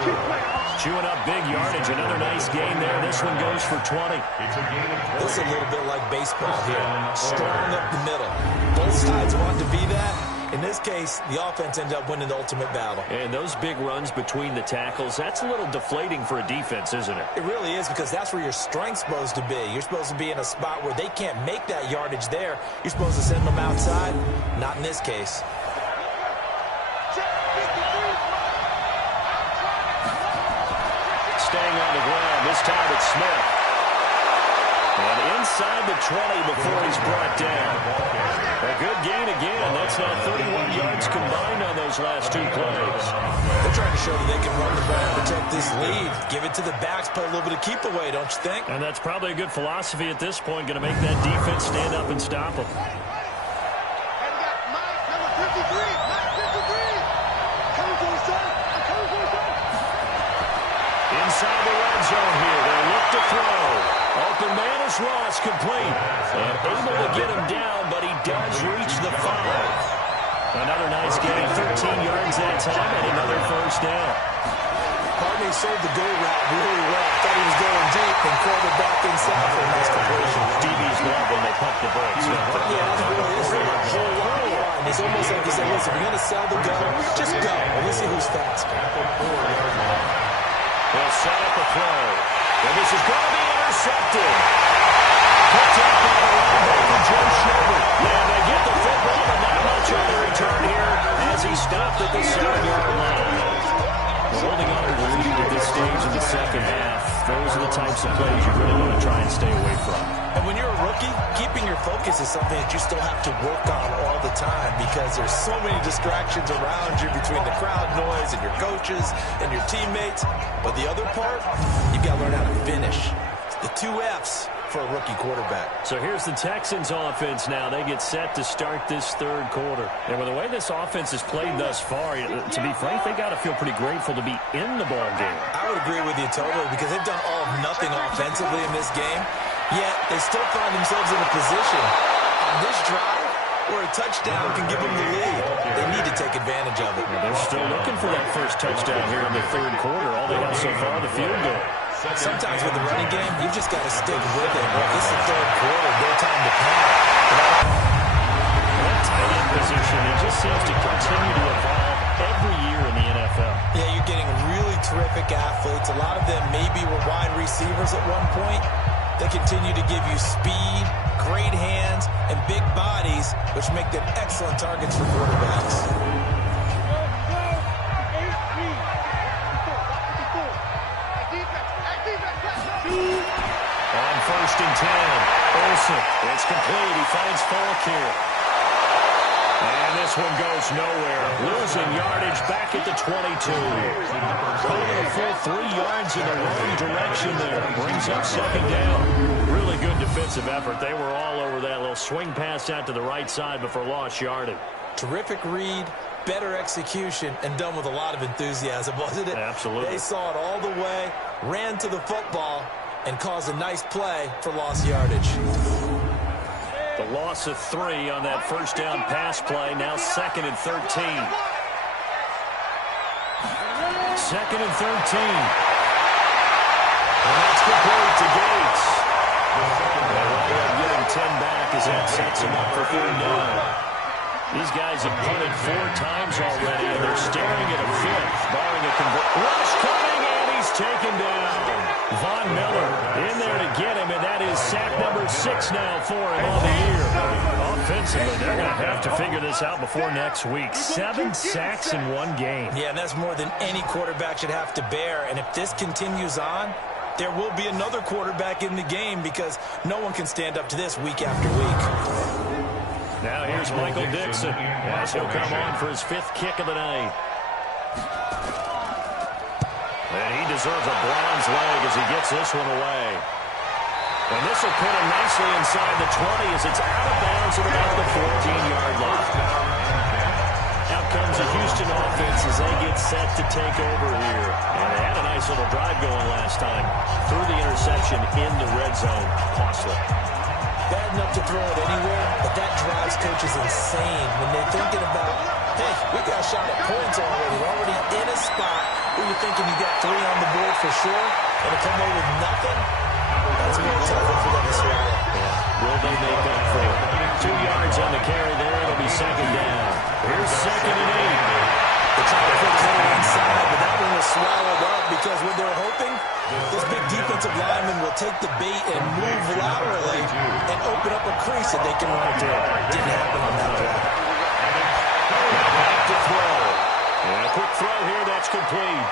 Chewing up big yardage. Another nice gain there. This one goes for 20. This is a little bit like baseball here. Strong up the middle. Both sides want to be that. In this case, the offense ended up winning the ultimate battle. And those big runs between the tackles, that's a little deflating for a defense, isn't it? It really is, because that's where your strength's supposed to be. You're supposed to be in a spot where they can't make that yardage there. You're supposed to send them outside. Not in this case. Staying on the ground. This time it's Smith. And inside the 20 before he's brought down. A good gain again. That's now 31 yards combined on those last 2 plays. They're trying to show that they can run the ball and protect this lead. Give it to the backs, put a little bit of keep away, don't you think? And that's probably a good philosophy at this point. Going to make that defense stand up and stop them. And we got Mike, number 53. Mike 53. Coming to his son. I'm coming to his son. Inside the red zone here. They look to throw. Open man is Ross, complete. And able to get him down, but he does reach the 5. Another nice gain, 13 yards that time, and another 1st down. Partney sold the go route really well. Thought he was going deep and called it back inside for a nice completion. DB's love when they pump the brakes. Yeah, that's really is a whole line. It's almost like he said, listen, we're going to sell the go. Just go. And we'll see who's faster. They'll set up a throw. And this is going to be intercepted. Picked up by the linebacker, Joe Schroeder. And they get the football, but not much on the return here as he stopped at the 7-yard line. Holding on to the lead at this stage in the second half. Those are the types of plays you really want to try and stay away from. And when you're a rookie, keeping your focus is something that you still have to work on all the time, because there's so many distractions around you between the crowd noise and your coaches and your teammates. But the other part, you've got to learn how to finish. The 2 F's for a rookie quarterback. So here's the Texans offense now. They get set to start this 3rd quarter. And with the way this offense has played thus far, to be frank, they got to feel pretty grateful to be in the ball game. I would agree with you totally, because they've done all of nothing offensively in this game, yet they still find themselves in a position on this drive where a touchdown can give them the lead. They need to take advantage of it. They're still looking for that first touchdown here in the 3rd quarter. All they have so far, the field goal. Sometimes with the running game, you've just got to stick with it. Well, this is the 3rd quarter. No time to panic. That tight end position, it just seems to continue to evolve every year in the NFL. Yeah, you're getting really terrific athletes. A lot of them maybe were wide receivers at one point. They continue to give you speed, great hands, and big bodies, which make them excellent targets for quarterbacks. On 1st and 10, Olsen. It's complete. He finds Falk here. And this one goes nowhere. Losing yardage back at the 22. Pulling a full 3 yards in the wrong direction there. Brings up 2nd down. Really good defensive effort. They were all over that little swing pass out to the right side before lost yardage. Terrific read, better execution, and done with a lot of enthusiasm, wasn't it? Absolutely. They saw it all the way, ran to the football, and caused a nice play for lost yardage. The loss of 3 on that 1st down pass play. Now 2nd and 13. 2nd and 13. And that's complete to Gates. And getting 10 back as that sets him up for 3rd down. These guys have punted 4 times already, and they're staring at a 5th, barring a rush coming, and he's taken down. Von Miller in there to get him, and that is sack number 6 now for him on the year. Offensively, they're going to have to figure this out before next week. 7 sacks in 1 game. Yeah, and that's more than any quarterback should have to bear. And if this continues on, there will be another quarterback in the game because no one can stand up to this week after week. Now here's Michael Dixon as he'll come on for his 5th kick of the night. And he deserves a bronze leg as he gets this one away. And this will put him nicely inside the 20 as it's out of bounds at about the 14-yard line. Out comes the Houston offense as they get set to take over here. And they had a nice little drive going last time. Threw the interception in the red zone. Costly. Bad enough to throw it anywhere, but that drives coaches insane when they're thinking about, hey, we got a shot at points already. We're already in a spot where you're thinking you got 3 on the board for sure, and to come away with nothing, that's more tougher for them to swallow. Will they make up for it? 2 yards on the carry there. It'll be 2nd down. Here's 2nd and 8. They tried to fix it inside, but that one was swallowed up because what they're hoping, this big defensive lineman will take the bait and move laterally and open up a crease that they can run through. Didn't happen on that play. Back to throw. And a quick throw here, that's complete.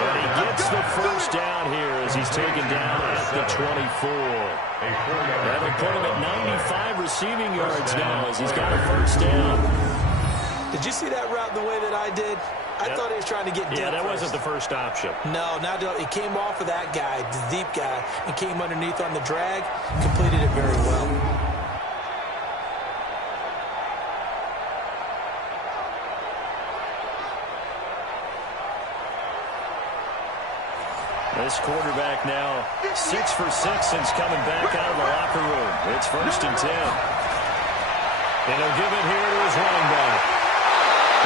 And he gets the 1st down here as he's taken down at the 24. That'll put him at 95 receiving yards now as he's got a 1st down. Did you see that route the way that I did? I thought he was trying to get deep. Yeah, that wasn't the first option. No, not it came off of that guy, the deep guy, and came underneath on the drag, completed it very well. This quarterback now 6 for 6 since coming back out of the locker room. It's 1st and 10. And he'll give it here to his running back.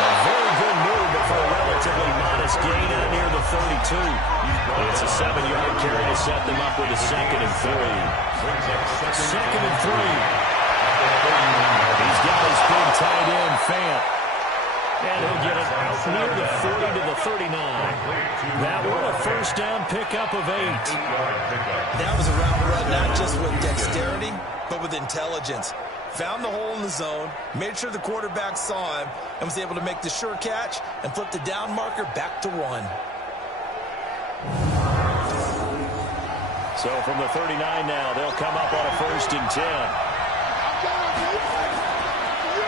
A very good move, but for a relatively modest gain out near the 32. It's a 7-yard carry to set them up with a 2nd and 3. 2nd and 3. He's got his big tight end, Fant. And he'll get it out near the 40 to the 39. That one a 1st down pickup of 8. That was a route run not just with dexterity, but with intelligence. Found the hole in the zone, made sure the quarterback saw him, and was able to make the sure catch and flip the down marker back to 1. So from the 39 now, they'll come up on a 1st and 10.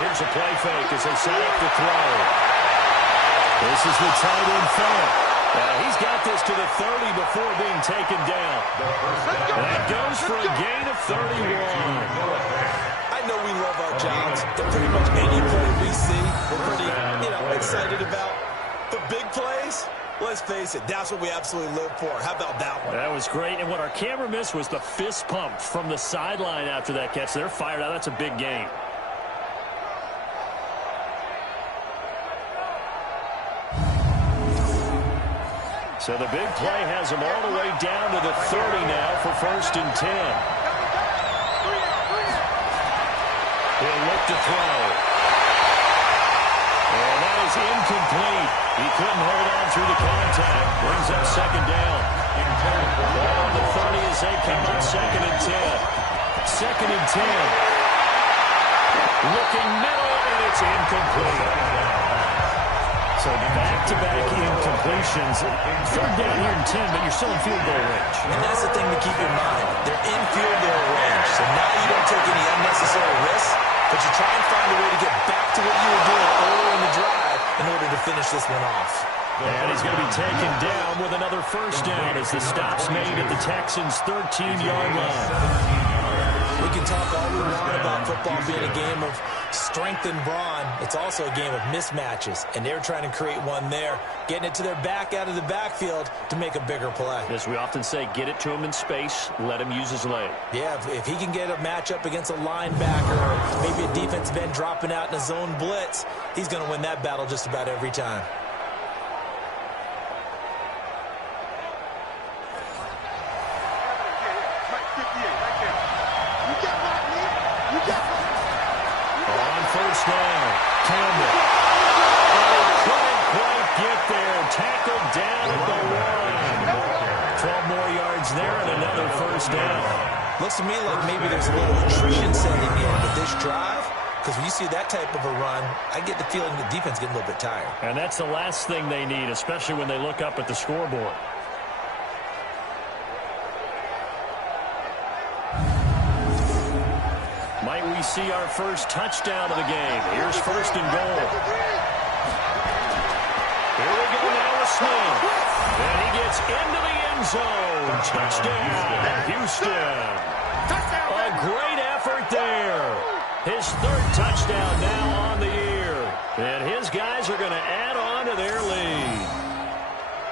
Here's a play fake as they set up the throw. This is the tight end Fant. He's got this to the 30 before being taken down. That goes for a gain of 31. I know we love our jobs. That pretty much any play we see, we're pretty, excited about. But big plays, let's face it, that's what we absolutely live for. How about that one? That was great. And what our camera missed was the fist pump from the sideline after that catch. They're fired out. That's a big gain. So the big play has him all the way down to the 30 now for 1st and 10. He'll look to throw. And that is incomplete. He couldn't hold on through the contact. Brings up 2nd down. Ball on the 30 as they come up 2nd and 10. 2nd and 10. Looking middle, and it's incomplete. So back-to-back incompletions. 3rd down here and 10, but you're still in field goal range. And that's the thing to keep in mind. They're in field goal range, so now you don't take any unnecessary risks, but you try and find a way to get back to what you were doing earlier in the drive in order to finish this one off. And he's going to be taken down with another 1st down as the stop's made at the Texans' 13-yard line. We can talk all we want about football being a game of strength and brawn. It's also a game of mismatches, and they're trying to create one there, getting it to their back out of the backfield to make a bigger play. As we often say, get it to him in space, let him use his leg. Yeah, if he can get a matchup against a linebacker or maybe a defensive end dropping out in a zone blitz, he's going to win that battle just about every time. On 1st down. Campbell. And he couldn't quite get there. Tackled down at the 1. 12 more yards there and another first down. Looks to me like maybe there's a little attrition setting in with this drive, because when you see that type of a run, I get the feeling the defense getting a little bit tired. And that's the last thing they need, especially when they look up at the scoreboard. Might we see our first touchdown of the game? Here's first and goal. Here we go now with Smith. And he gets into the end zone. Touchdown, Houston. A great effort there. His third touchdown now on the year. And his guys are going to add on to their lead.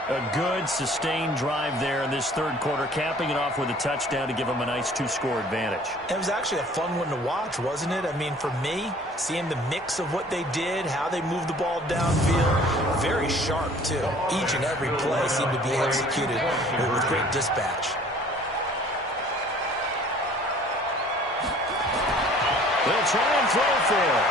A good, sustained drive there in this third quarter, capping it off with a touchdown to give them a nice 2-score advantage. It was actually a fun one to watch, wasn't it? I mean, for me, seeing the mix of what they did, how they moved the ball downfield, very sharp, too. Each and every play seemed to be executed with great dispatch. They'll try and throw for it.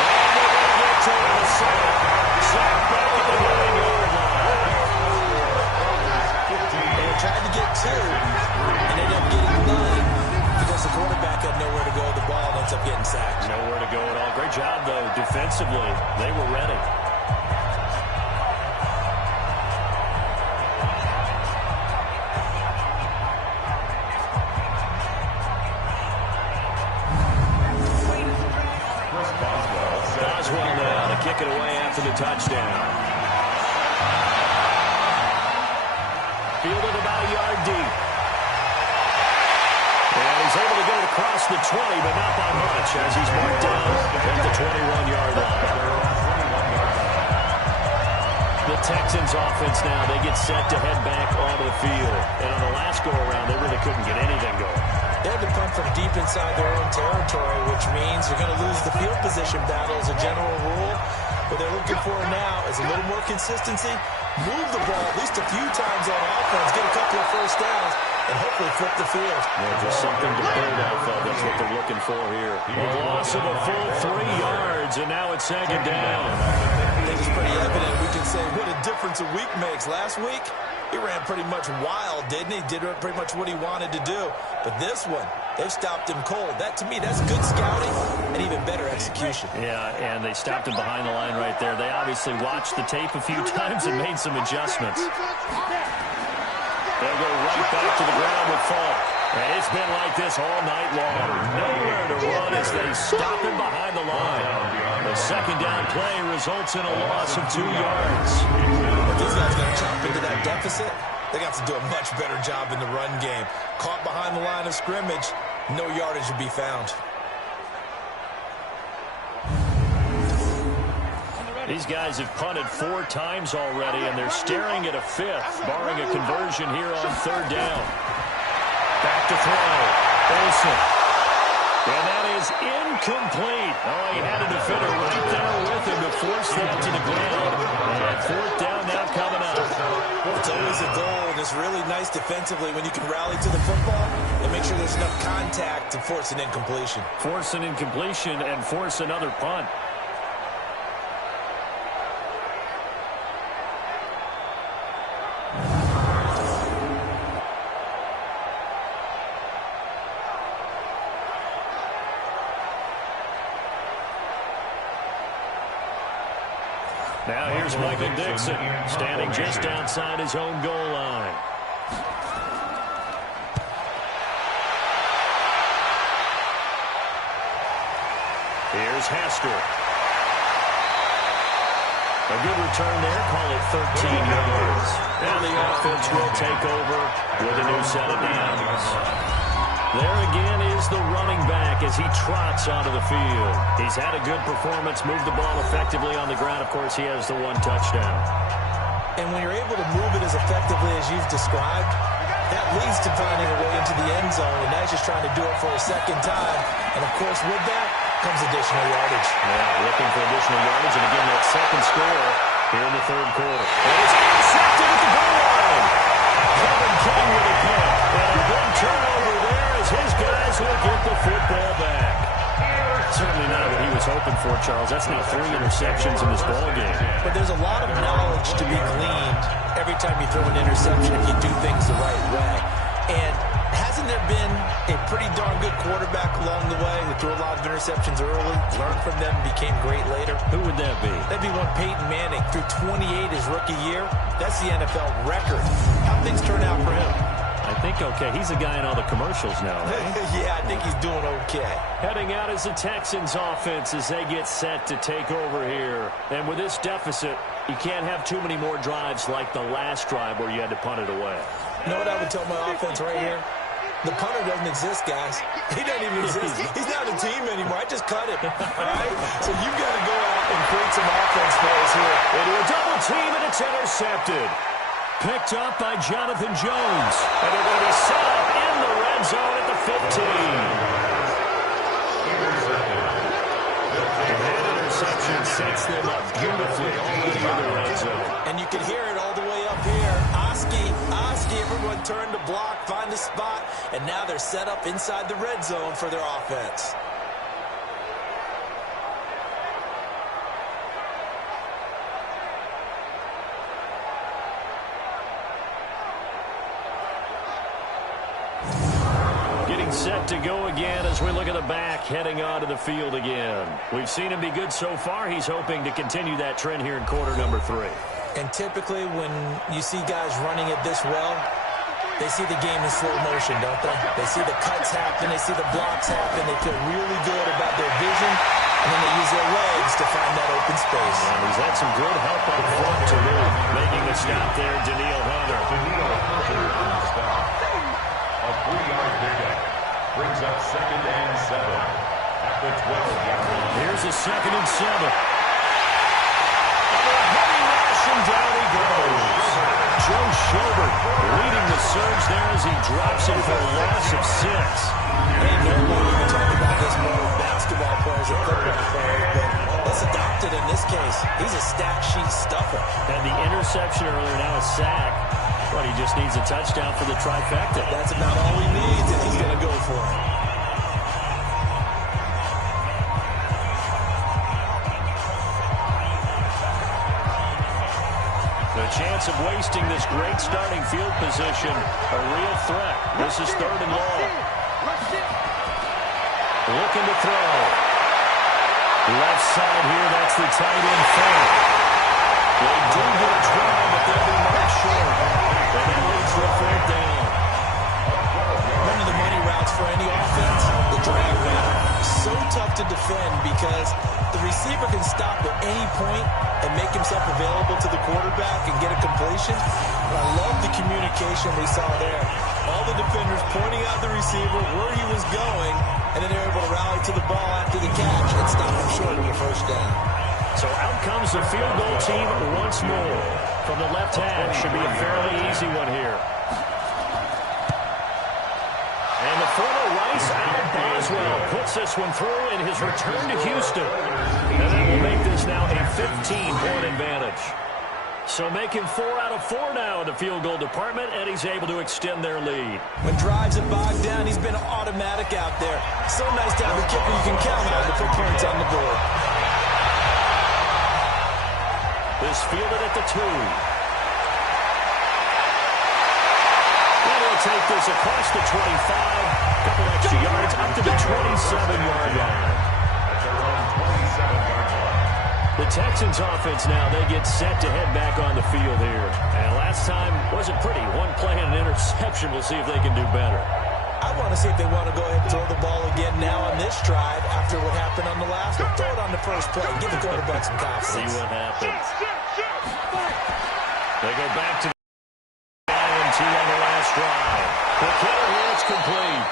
And they're going to get to the sack. Sack back at the 9-yard line. They tried to get 2, and ended up getting 9 because the quarterback had nowhere to go with the ball and ends up getting sacked. Nowhere to go at all. Great job, though, defensively. They were ready. Kick it away after the touchdown. Fielded about a yard deep. And he's able to get it across the 20, but not by much, as he's marked down at the 21-yard line. The Texans offense now, they get set to head back onto the field. And on the last go-around, they really couldn't get anything going. They had to punt from deep inside their own territory, which means you're going to lose the field position battle as a general rule. What they're looking for now is a little more consistency, move the ball at least a few times on offense, get a couple of first downs, and hopefully flip the field. Yeah, just something to build off of. That's what they're looking for here. A loss of a full 3 yards, and now it's second down. I think it's pretty evident. We can say what a difference a week makes. Last week, he ran pretty much wild, didn't he? Did pretty much what he wanted to do. But this one, they've stopped him cold. That, to me, that's good scouting and even better execution. Yeah, and they stopped him behind the line right there. They obviously watched the tape a few times and made some adjustments. They'll go right back to the ground with Falk. And it's been like this all night long. Nowhere to run as they stop him behind the line. The second down play results in a loss of 2 yards. If these guys got to chop into that deficit, they got to do a much better job in the run game. Caught behind the line of scrimmage, no yardage to be found. These guys have punted 4 times already, and they're staring at a 5th, barring a conversion here on third down. Back to throw. Olsen. And that is incomplete. Oh, he had a defender right there with him to force that to the ground. And fourth down now coming up. It's always a goal, and it's really nice defensively when you can rally to the football and make sure there's enough contact to force an incompletion. Force an incompletion and force another punt. Now here's Michael Dixon, standing just outside his own goal line. Here's Hester. A good return there, call it 13 yards. And the offense will take over with a new set of downs. There again is the running back as he trots onto the field. He's had a good performance, moved the ball effectively on the ground. Of course, he has the 1 touchdown. And when you're able to move it as effectively as you've described, that leads to finding a way into the end zone, and that's just trying to do it for a second time. And, of course, with that comes additional yardage. Yeah, looking for additional yardage, and again, that second score here in the third quarter. And it's intercepted at the goal line. Kevin King with a pick. And a big turnover there as his guys will get the football back. Charles. That's now 3 interceptions in this ball game. But there's a lot of knowledge to be gleaned every time you throw an interception if you do things the right way. And hasn't there been a pretty darn good quarterback along the way who threw a lot of interceptions early, learned from them, became great later? Who would that be? That'd be one Peyton Manning. Threw 28 his rookie year. That's the NFL record. How things turn out for him? I think okay. He's a guy in all the commercials now, right? Yeah, I think he's doing okay. Heading out is the Texans offense as they get set to take over here. And with this deficit, you can't have too many more drives like the last drive where you had to punt it away. You know what I would tell my offense right here? The punter doesn't exist, guys. He doesn't even exist. He's not a team anymore. I just cut him. All right? So you've got to go out and create some offense for us here. Into a double team, and it's intercepted. Picked up by Jonathan Jones. And they're going to be set up in the red zone at the 15. And that interception sets them up beautifully all the way in the red zone. And you can hear it all the way up here. Oski, everyone turned to block, find a spot, and now they're set up inside the red zone for their offense. Set to go again as we look at the back heading onto the field again. We've seen him be good so far. He's hoping to continue that trend here in quarter number 3. And typically when you see guys running it this well, they see the game in slow motion, don't they? They see the cuts happen, they see the blocks happen, they feel really good about their vision, and then they use their legs to find that open space. And he's had some good help up front to move. Making the stop there, Daniil Hunter. Daniil Hunter on the stop. A 3-yard pickup. Brings up 2nd and 7 at the 12-yard line. Here's a 2nd and 7. Under a heavy rush, and down he goes. Joe Schobert leading the surge there as he drops it for a loss of 6. Hey, no one even talk about this more with basketball players and football players, but let's adopt it in this case. He's a stat sheet stuffer. And the interception earlier, now a sack. But he just needs a touchdown for the trifecta. That's about all he needs, and he's going to go for it. The chance of wasting this great starting field position, a real threat. This is 3rd and long. Looking to throw. Left side here, that's the tight end fake. They do get a try, but they'll be marked short. And that leads to a 4th down. One of the money routes for any offense, the drag route. So tough to defend because the receiver can stop at any point and make himself available to the quarterback and get a completion. But I love the communication we saw there. All the defenders pointing out the receiver, where he was going, and then they're able to rally to the ball after the catch and stop him short of a 1st down. So out comes the field goal team once more. From the left hash, should be a fairly easy one here. And the former Rice Al Boswell puts this one through in his return to Houston. And that will make this now a 15-point advantage. So making 4 out of 4 now in the field goal department, and he's able to extend their lead. When drives are bogged down, he's been automatic out there. So nice to have a kicker you can count on to put points on the board. This fielded at the 2. That'll take this across the 25. A couple extra yards up to the 27-yard line. That's around 27-yard line. The Texans offense now, they get set to head back on the field here. And last time wasn't pretty. One play and an interception. We'll see if they can do better. I want to see if they want to go ahead and throw the ball again now on this drive after what happened on the last one. Throw it on the first play. Give the quarterback some confidence. See what happens. They go back to the INT on the last drive. The killer here, it's complete.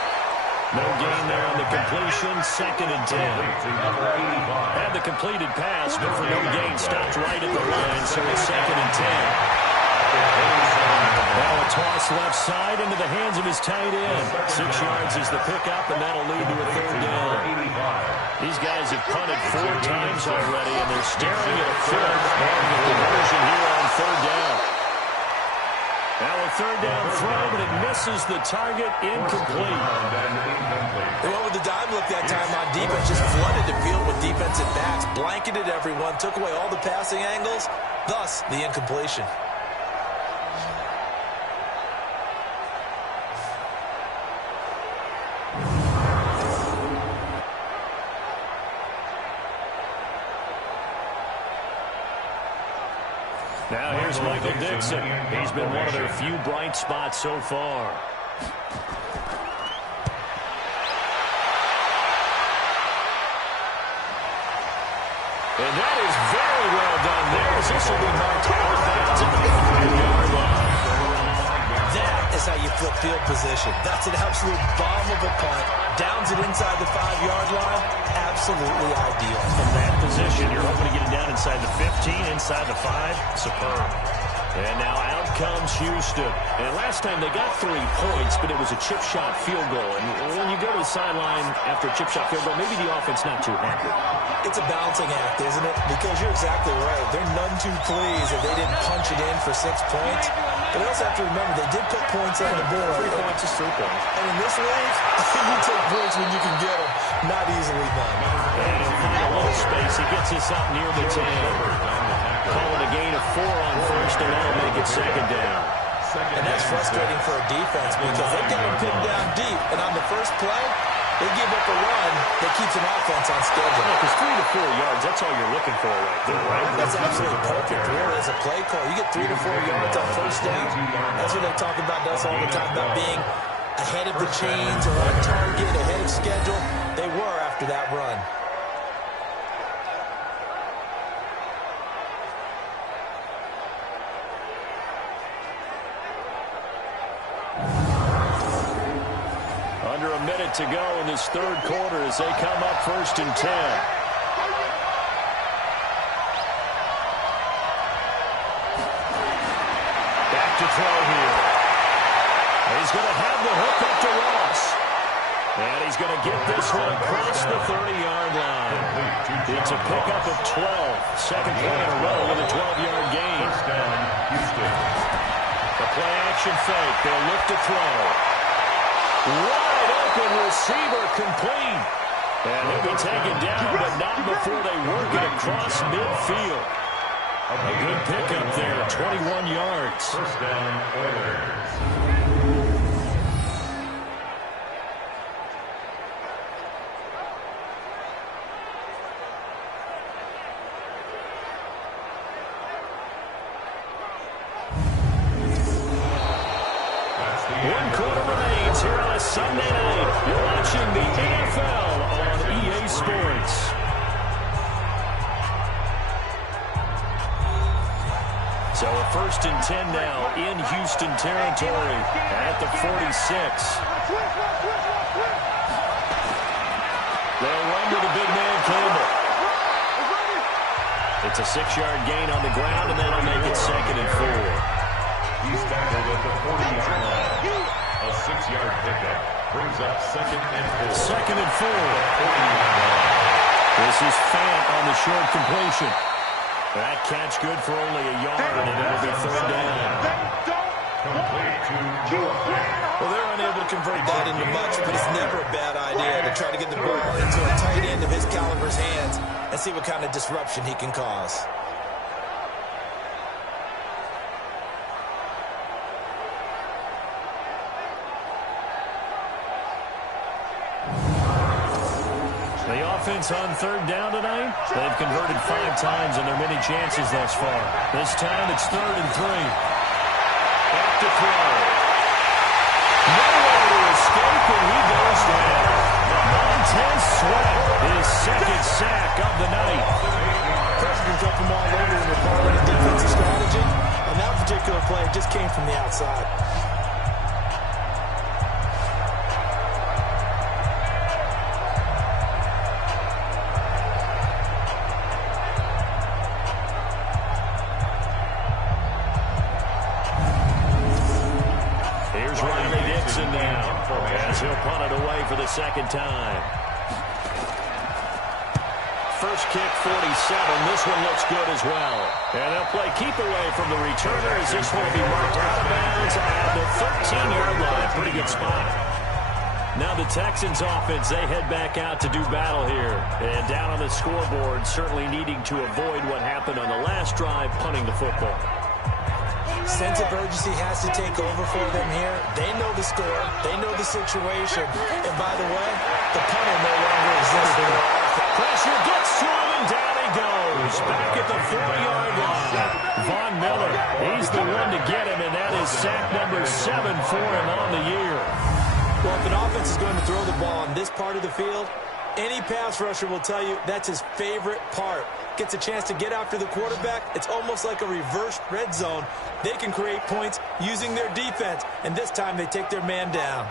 No gain there on the completion. 2nd and 10. Had the completed pass, but for no gain, stopped right at the line, so it's 2nd and 10. Now a toss left side into the hands of his tight end. 6 yards is the pickup, and that'll lead to a 3rd down. These guys have punted 4 times already, and they're staring at a 5th, barring a conversion here on 3rd down. Now a a third down throw, but it misses the target. Incomplete. They went with the dime look that time on defense, just flooded the field with defensive backs, blanketed everyone, took away all the passing angles, thus the incompletion. Now here's Michael Dixon. He's been one of their few bright spots so far. And that is very well done there, as this will be marked out of bounds at the 5-yard line. That is how you flip field position. That's an absolute bomb of a punt. Downs it inside the 5-yard line. Absolutely ideal. From that position, you're hoping to get it down inside the 15, inside the 5. Superb. And now out comes Houston. And last time they got 3 points, but it was a chip shot field goal. And when you go to the sideline after a chip shot field goal, maybe the offense not too happy. It's a balancing act, isn't it? Because you're exactly right. They're none too pleased that they didn't punch it in for 6 points. But you also have to remember they did put points on the board. 3 points is 3 points. And in this league, you take points when you can get them. Not easily done. And he'll find a little space. He gets this up near the 10. Calling a gain of 4 on first, and that'll make it second down. And that's frustrating for a defense because they've got them pinned down deep. And on the first play, they give up a run that keeps an offense on schedule. Because 3 to 4 yards, that's all you're looking for right there, right? That's absolutely perfect, really, as a play call. You get 3 to 4 yards on first down. That's what they talk about us all the time, about being ahead of the chains or on target, ahead of schedule. They were after that run. Under a minute to go in this third quarter as they come up 1st and 10. Back to throw here. He's going to have the hook up to Ross. And he's going to get this one across the 30-yard line. It's a pickup of 12. Second play in a row with a 12-yard gain. The play action fake. They'll look to throw. Wide open receiver complete. And he'll be taken down, but not before they work it across midfield. A good pickup there, 21 yards. First down, Oilers. Sunday night, you're watching the NFL on EA Sports. So a 1st and 10 now in Houston territory at the 46. They'll run to the big man Campbell. It's a 6-yard gain on the ground, and that'll make it 2nd and 4. He's tackled at the 40-yard line. A 6-yard pickup brings up 2nd and 4. 2nd and 4. This is Fant on the short completion. That catch good for only a yard, and it'll be 3rd down. Complete to Noah Fant. Well, they're unable to convert that into much, but it's never a bad idea to try to get the ball into a tight end of his caliber's hands and see what kind of disruption he can cause. The offense on 3rd down tonight, they've converted 5 times in their many chances thus far. This time it's 3rd and 3. Back to throw. Nowhere to escape, and he goes down. Montez Sweat, his 2nd sack of the night. Pressure can come from all over when you're following a defensive strategy. On that particular play, it just came from the outside. As he'll punt it away for the 2nd time. first kick 47. This one looks good as well. And they'll play keep away from the returner as this one will be marked out of bounds at the 13-yard line. Pretty good spot. Now the Texans offense, they head back out to do battle here. And down on the scoreboard, certainly needing to avoid what happened on the last drive, punting the football. Sense of urgency has to take over for them here. They know the score. They know the situation. And by the way, the punter no longer exists there. Pressure gets to him, and down he goes. Back at the 4-yard line. Von Miller, he's the one to get him, and that is sack number 7 for him on the year. Well, if an offense is going to throw the ball on this part of the field, any pass rusher will tell you that's his favorite part. Gets a chance to get after the quarterback. It's almost like a reverse red zone. They can create points using their defense, and this time they take their man down.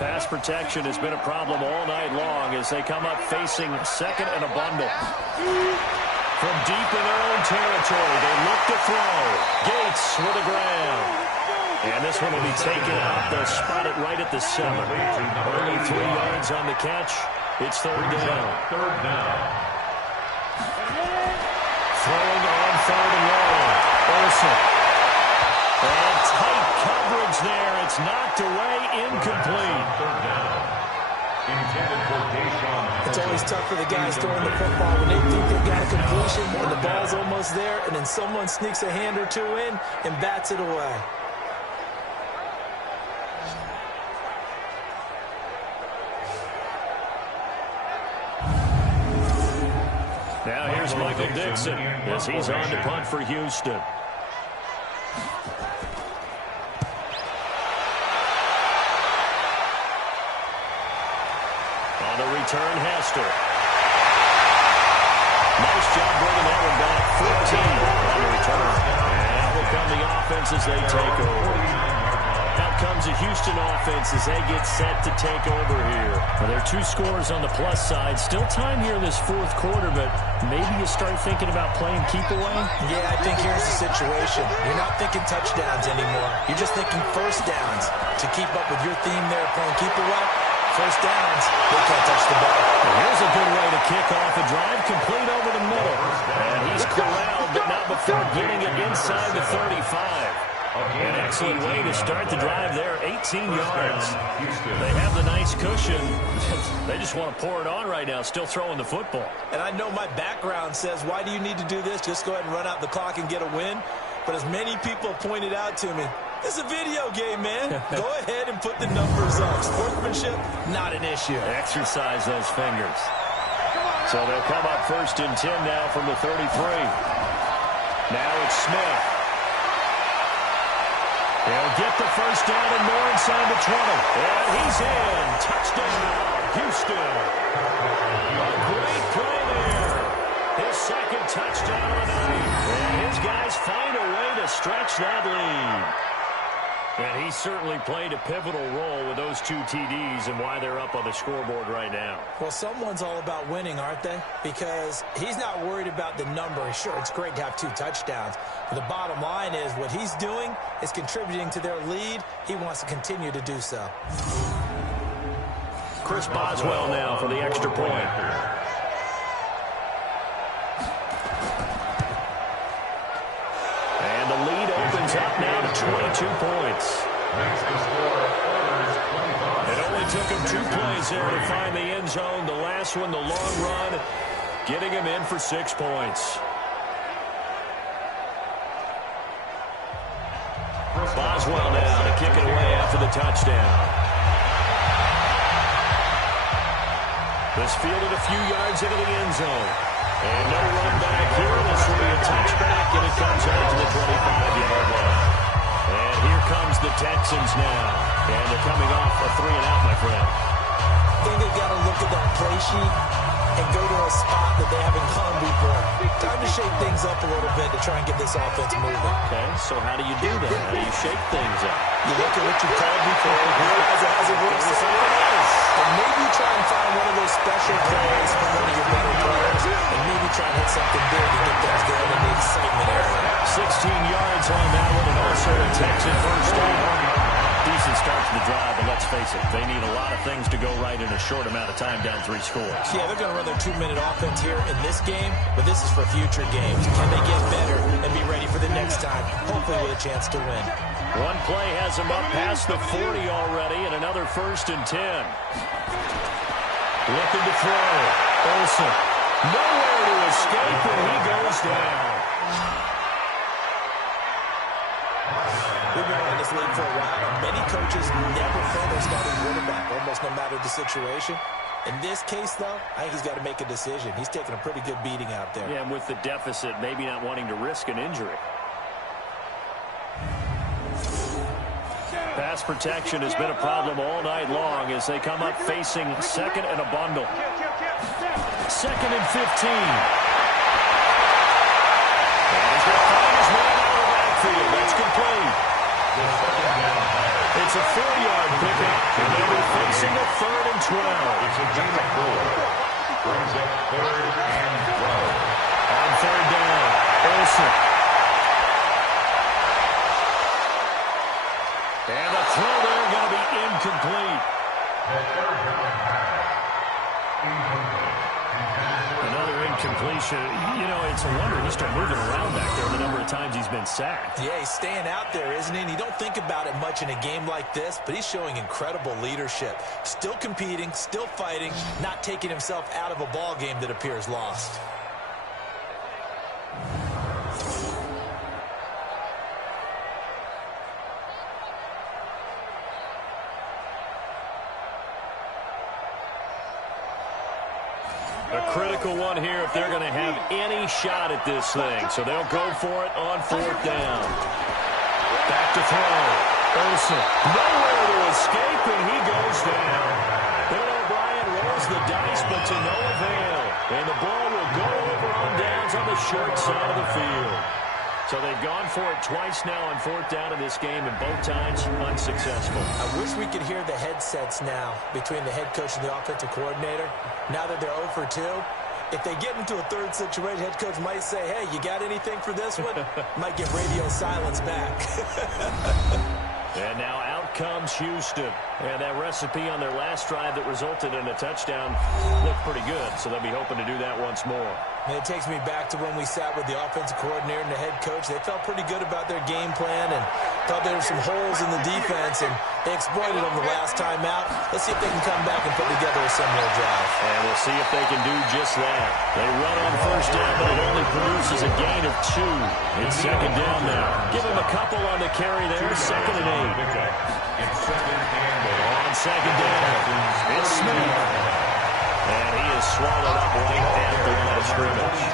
Pass protection has been a problem all night long as they come up facing second and a bundle. From deep in their own territory, they look to throw. Gates with a grab. And this one will be taken out. They'll spot it right at the 7. Only 3 yards on the catch. It's third down. Throwing on 3rd and long. Olsen. And tight coverage there. It's knocked away, incomplete. Third down. Intended for Deshaun. It's always tough for the guys throwing the football when they think they've got a completion and the ball's almost there, and then someone sneaks a hand or two in and bats it away. Now here's Michael Dixon as he's on to punt for Houston. On the return, Hester. Nice job bringing that one back. 14 on the return. And out will come the offense as they take over. Out comes the Houston offense as they get set to take over here. Well, there are 2 scores on the plus side. Still time here in this 4th quarter, but maybe you start thinking about playing keep away? Yeah, I think here's the situation. You're not thinking touchdowns anymore. You're just thinking first downs. To keep up with your theme there, playing keep away, first downs, they can't touch the ball. And here's a good way to kick off a drive, complete over the middle. And he's corralled, but not before getting it inside the 35. An excellent way to start the drive there, 18 yards. They have the nice cushion. They just want to pour it on right now, still throwing the football. And I know my background says, why do you need to do this? Just go ahead and run out the clock and get a win. But as many people pointed out to me, this is a video game, man. Go ahead and put the numbers up. Sportsmanship, not an issue. Exercise those fingers. So they'll come up 1st and 10 now from the 33. Now it's Smith. He'll get the first down and more inside the 20. And he's in. Touchdown, Houston. A great play there. His 2nd touchdown of the night. And his guys find a way to stretch that lead. And he certainly played a pivotal role with those 2 TDs and why they're up on the scoreboard right now. Well, someone's all about winning, aren't they? Because he's not worried about the number. Sure, it's great to have 2 touchdowns. But the bottom line is what he's doing is contributing to their lead. He wants to continue to do so. Chris Boswell now for the extra point. And the lead opens up now to 22 points. It only took him 2 plays there to find the end zone. The last one, the long run, getting him in for 6 points. Boswell now to kick it away after the touchdown. This fielded a few yards into the end zone. And no run back here. This will be a touchback, and it comes out to the 25-yard line. And here comes the Texans now. And they're coming off a 3-and-out, my friend. I think they've got to look at that play sheet and go to a spot that they haven't gone before. Time to shake things up a little bit to try and get this offense moving. Okay, so how do you do that? How do you shake things up? You look at what you called before, realize it hasn't worked for someone else. And maybe try and find one of those special plays from one of your better players, and maybe try and hit something big and get things going in the excitement area. 16 yards on that one, and also a Texan first down. Decent start to to the drive, but let's face it, they need a lot of things to go right in a short amount of time down 3 scores. Yeah, they're going to run their 2-minute offense here in this game, but this is for future games. Can they get better and be ready for the next time, hopefully with a chance to win? One play has him up past the 40 already, and another 1st and 10. Looking to throw. Olsen. Nowhere to escape, and he goes down. We've been around this league for a while, and many coaches never throw their starting quarterback, almost no matter the situation. In this case, though, I think he's got to make a decision. He's taking a pretty good beating out there. Yeah, and with the deficit, maybe not wanting to risk an injury. Pass protection has been a problem all night long as they come up facing 2nd and a bundle. 2nd and 15. And he's going to find his man out of the backfield. That's complete. It's a 4-yard pickup, and they'll be facing a 3rd and 12. It's a gain of 4. Brings up 3rd and 12. On 3rd down, Olsen. And the throw there going to be incomplete. Another incompletion. You know, it's a wonder he's still moving around back there the number of times he's been sacked. Yeah, he's staying out there, isn't he? And you don't think about it much in a game like this, but he's showing incredible leadership. Still competing, still fighting, not taking himself out of a ball game that appears lost. A critical one here if they're going to have any shot at this thing. So they'll go for it on 4th down. Back to throw. Olsen. Nowhere to escape, and he goes down. Bill O'Brien rolls the dice, but to no avail. And the ball will go over on downs on the short side of the field. So they've gone for it twice now on 4th down in this game, and both times unsuccessful. I wish we could hear the headsets now between the head coach and the offensive coordinator. Now that they're 0 for 2, if they get into a 3rd situation, head coach might say, hey, you got anything for this one? Might get radio silence back. And now out comes Houston. And that recipe on their last drive that resulted in a touchdown looked pretty good, so they'll be hoping to do that once more. And it takes me back to when we sat with the offensive coordinator and the head coach. They felt pretty good about their game plan and thought there were some holes in the defense, and they exploited them the last time out. Let's see if they can come back and put together a similar drive. And we'll see if they can do just that. They run on 1st down, but it only produces a gain of 2. It's 2nd down now. Give them a couple on the carry there, 2nd and 8. On 2nd down, it's Smith. And he is swallowed up right at the line of scrimmage.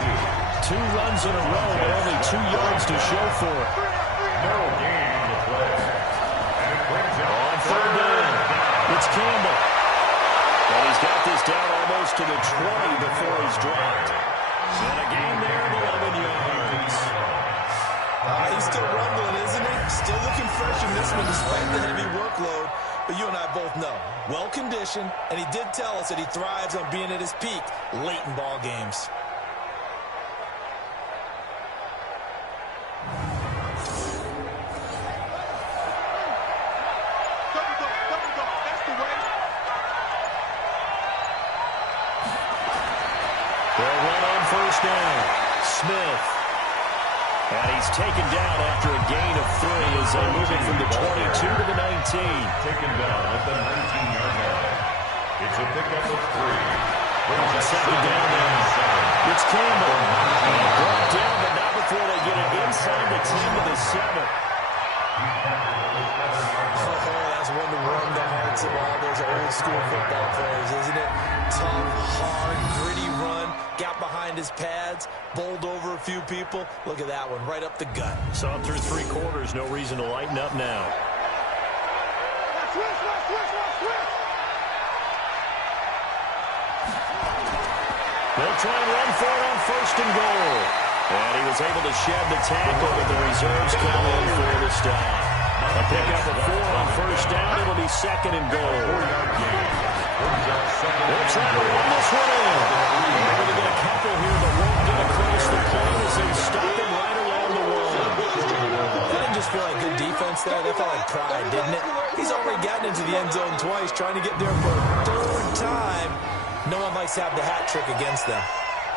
2 runs in a row, but only 2 yards to show for it. No gain on the play. And it brings up On 3rd down, it's Campbell. And he's got this down almost to the 20 before he's dropped. And a gain there of 11 yards. He's still rumbling, isn't he? Still looking fresh in this one despite the heavy workload. But you and I both know, well-conditioned, and he did tell us that he thrives on being at his peak late in ball games. They'll run on 1st down. Smith. And he's taken down after a gain of 3 as they move it from the 22 to the 19. Taken down at the 19-yard line. It's a pickup of 3. On 2nd down now. It's Campbell. And brought down, but not before they get it inside the 10 to the 7. That's one to warm the hearts of all those old-school football players, isn't it? Tough, hard, gritty run. Got behind his pads, bowled over a few people. Look at that one, right up the gut. Saw through 3 quarters, no reason to lighten up now. They'll try and run for it on 1st and goal. And he was able to shed the tackle, but the reserves come in for the stop. A pickup of 4 on 1st down. It'll be 2nd and goal. They'll try to run this one in. They're going to get a couple here, but won't get across the plane as they stop him right around the wall. That didn't just feel like good defense there. That felt like pride, didn't it? He's already gotten into the end zone twice, trying to get there for a third time. No one likes to have the hat trick against them.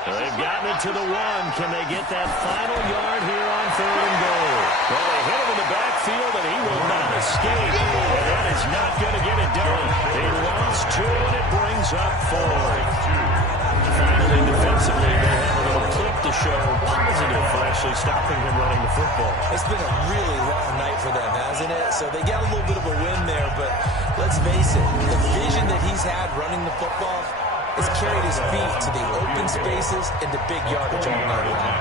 They've gotten it to the 1. Can they get that final yard here on 3rd and goal? Well, they hit him in the backfield, and he will not escape. And that is not going to get it done. They lost 2, and it brings up 4. Finally, defensively, they have a little clip to show positive for actually stopping him running the football. It's been a really long night for them, hasn't it? So they got a little bit of a win there, but let's face it, the vision that he's had running the football has carried his feet to the open spaces and to big yardage all night long.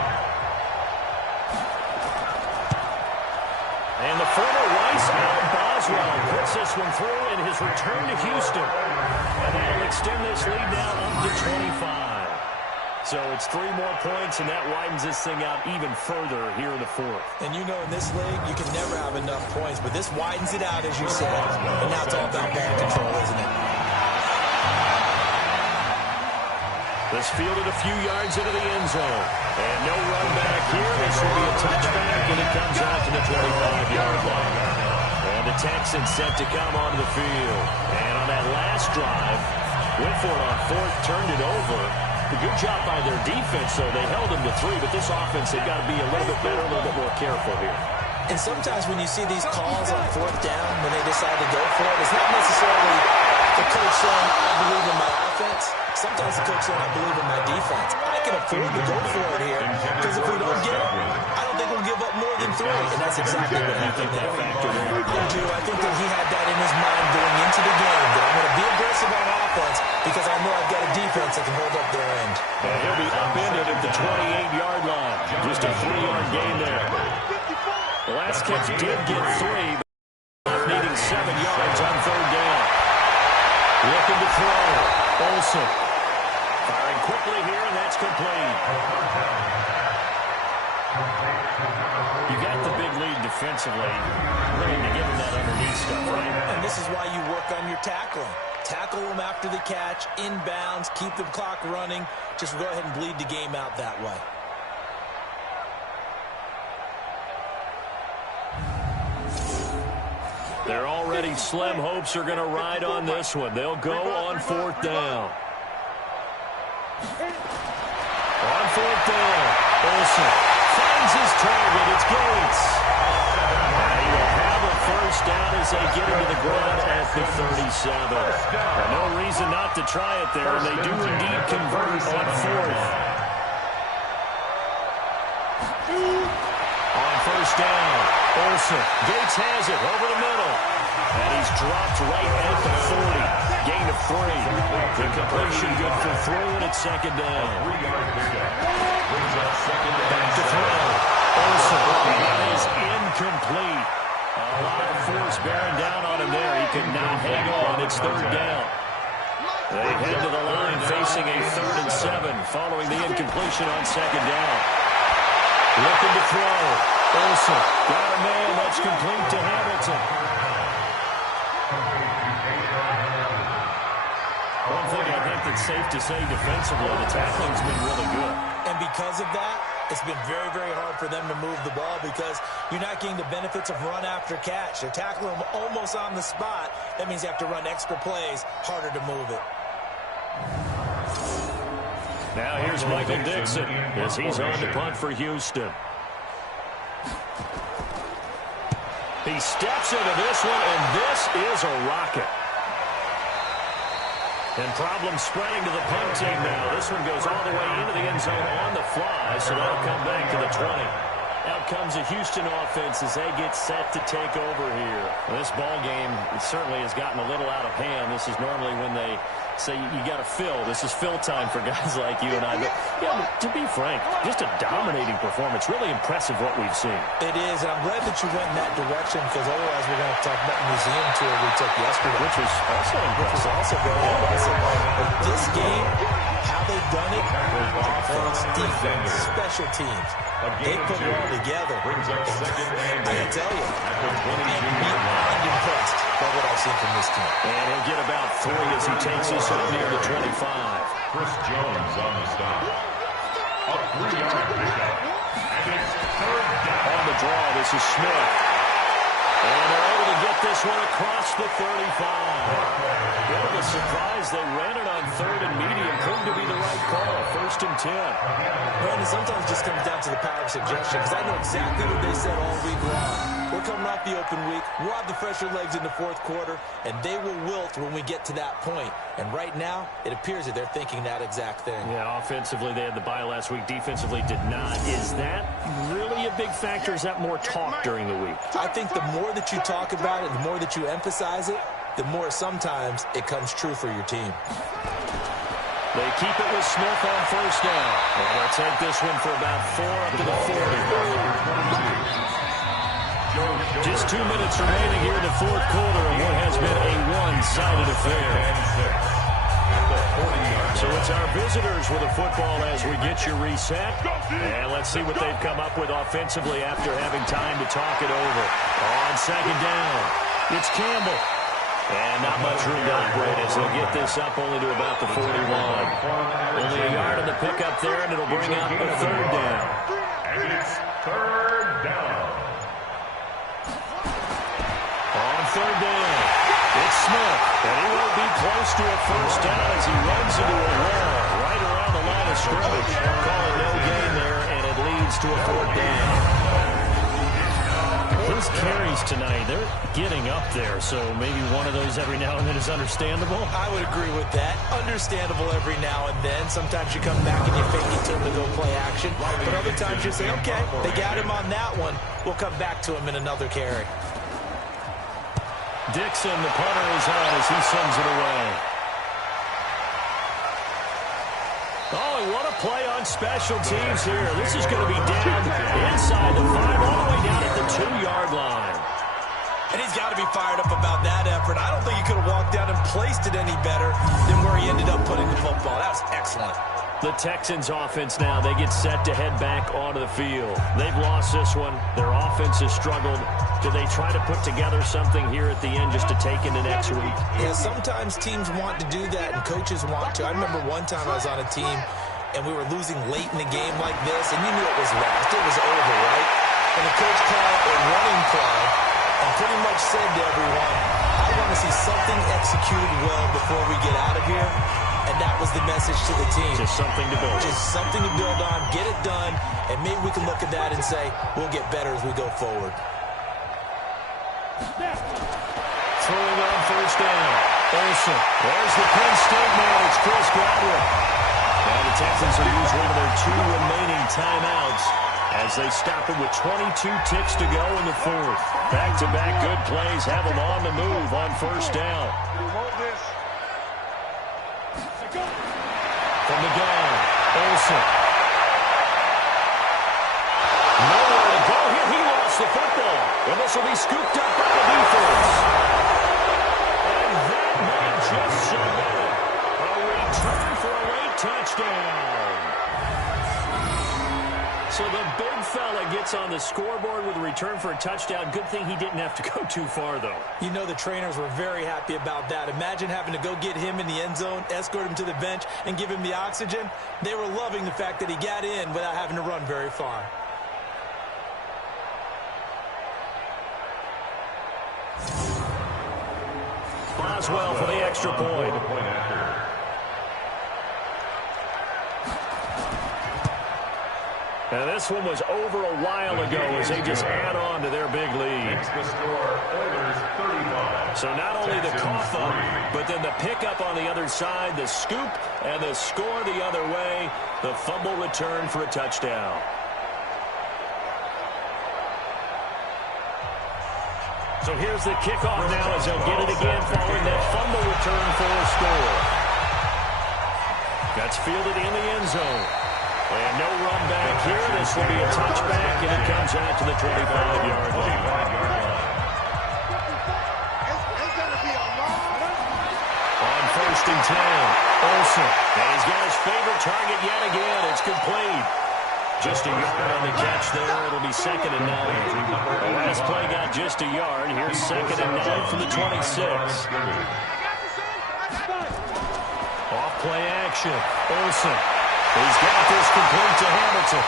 And the former Rice Al Boswell puts this one through in his return to Houston. And that'll extend this lead now up to 25. So it's 3 more points, and that widens this thing out even further here in the 4th. And you know in this league, you can never have enough points, but this widens it out, as you said. And now it's all about ball control, isn't it? This fielded a few yards into the end zone. And no run back here. This will be a touchback, and it comes out to the 25-yard line. And the Texans set to come onto the field. And on that last drive, went for it on 4th, turned it over. A good job by their defense, though. They held them to 3, but this offense, they've got to be a little bit better, a little bit more careful here. And sometimes when you see these calls on 4th down, when they decide to go for it, it's not necessarily the coach saying, I believe in my offense. Sometimes the coach saying, I believe in my defense. I can afford to go for it here, because if we don't get it, I don't think we'll give up more than 3. And that's exactly what happened there. I do. I think that he had that in his mind going into the game, that I'm going to be aggressive on offense because I know I've got a defense that can hold up their end. And he'll be upended at the 28-yard line. Just a 3-yard gain there. The last catch did get 3, but needing 7 yards on 3rd down. Looking to throw. Olsen. Firing quickly here, and that's complete. You got the big lead defensively. Willing to give him that underneath stuff, right? And this is why you work on your tackling. Tackle them after the catch, inbounds, keep the clock running. Just go ahead and bleed the game out that way. They're already slim hopes are going to ride on this one. They'll go on 4th down. On 4th down, Olsen finds his target. It's Gates. And he will have a first down as they get into the ground at the 37. And no reason not to try it there. They do indeed convert on 4th. On 1st down, Olsen. Gates has it over the middle. And he's dropped right at the 40. Gain of 3. The completion good for 3, and it's 2nd down. Back to throw. Olsen. That is incomplete. A lot of force bearing down on him there. He could not hang on. It's 3rd down. They head to the line facing a 3rd and 7 following the incompletion on 2nd down. Looking to throw. Olsen. Got a man. That's complete to Hamilton. One thing I think that's safe to say defensively, the tackling's been really good. And because of that, it's been very, very hard for them to move the ball because you're not getting the benefits of run after catch. They're tackling them almost on the spot. That means you have to run extra plays, harder to move it. Now here's Michael Dixon as he's on to punt for Houston. He steps into this one, and this is a rocket. And problems spreading to the punt team now. This one goes all the way into the end zone on the fly, so that'll come back to the 20. Out comes the Houston offense as they get set to take over here. Well, this ball game certainly has gotten a little out of hand. This is normally when they say you got to fill. This is fill time for guys like you and I. But, yeah, to be frank, just a dominating performance. Really impressive what we've seen. It is, and I'm glad that you went in that direction because otherwise we're going to talk about the museum tour we took yesterday. Which was also impressive. Which was also very impressive. But this game, how they've done it, offense, defense, special teams, they put it all together. I can tell you, I'm beyond impressed by what I've seen from this team. And he'll get about 3 as he takes us up near the 25. Chris Jones on the stop. A 3-yard pickup. And it's 3rd down. On the draw, this is Smith. And they're able to get this one across the 35. Bit of a surprise. They ran it on 3rd and medium. Proved to be the right call. 1st and 10. Brandon, sometimes it just comes down to the power of suggestion, because I know exactly what they said all week long. We're coming off the open week. We'll have the fresher legs in the 4th quarter, and they will wilt when we get to that point. And right now, it appears that they're thinking that exact thing. Yeah, offensively, they had the bye last week. Defensively, did not. Is that really a big factor? Is that more talk during the week? I think the more that you talk about it, the more that you emphasize it, the more sometimes it comes true for your team. They keep it with Smith on 1st down. And they'll take this one for about 4 up to the 40. Just 2 minutes remaining here in the 4th quarter of what has been a one-sided affair. So it's our visitors with a football as we get you reset. And let's see what they've come up with offensively after having time to talk it over. On 2nd down, it's Campbell. And not much room to operate as they'll get this up only to about the 41. Only a yard on the pickup there, and it'll bring up a 3rd down. And it's 3rd down. On 3rd down, it's Smith. And he won't be close to a 1st down as he runs into a wall right around the line of scrimmage. Call it no gain there, and it leads to a 4th down. His carries tonight, they're getting up there, so maybe one of those every now and then is understandable. I would agree with that. Understandable every now and then. Sometimes you come back and you fake it to him to go play action. But other times you say, okay, they got him on that one. We'll come back to him in another carry. Dixon, the punter, is on as he sends it away. Oh, and what a play on special teams here. This is going to be down inside the 5, all the way down at the 2-yard line. And he's got to be fired up about that effort. I don't think he could have walked down and placed it any better than where he ended up putting the football. That was excellent. The Texans offense now, they get set to head back onto the field. They've lost this one. Their offense has struggled. Do they try to put together something here at the end just to take into next week? Yeah, sometimes teams want to do that and coaches want to. I remember one time I was on a team and we were losing late in the game like this, and you knew it was lost. It was over, right? And the coach called a running play and pretty much said to everyone, I want to see something executed well before we get out of here. And that was the message to the team. Just something to build. Just something to build on, get it done, and maybe we can look at that and say, we'll get better as we go forward. Throwing on 1st down. Olsen. There's the Penn State man. It's Chris Godwin. And the Texans will use one of their 2 remaining timeouts as they stop it with 22 ticks to go in the 4th. Back-to-back good plays have them on the move on 1st down. From the gun, Olsen. Nowhere to go here. He lost the football. And this will be scooped up by the defense. And that might just submit it. A return for a late touchdown. So the big fella gets on the scoreboard with a return for a touchdown. Good thing he didn't have to go too far, though. You know the trainers were very happy about that. Imagine having to go get him in the end zone, escort him to the bench, and give him the oxygen. They were loving the fact that he got in without having to run very far. Boswell for the extra point. And this one was over a while ago as they just add on to their big lead. So not only the cough up, but then the pickup on the other side, the scoop, and the score the other way. The fumble return for a touchdown. So here's the kickoff now as they'll get it again following that fumble return for a score. That's fielded in the end zone. And no run back here. This will be a touchback, and it comes out to the 25-yard line. It's going to be a long On 1st and 10, Olsen. And he's got his favorite target yet again. It's complete. Just a yard on the catch there. It'll be 2nd and 9. The last play got just a yard. Here's 2nd and 9 from the 26. Off play action. Olsen. He's got this complete to Hamilton.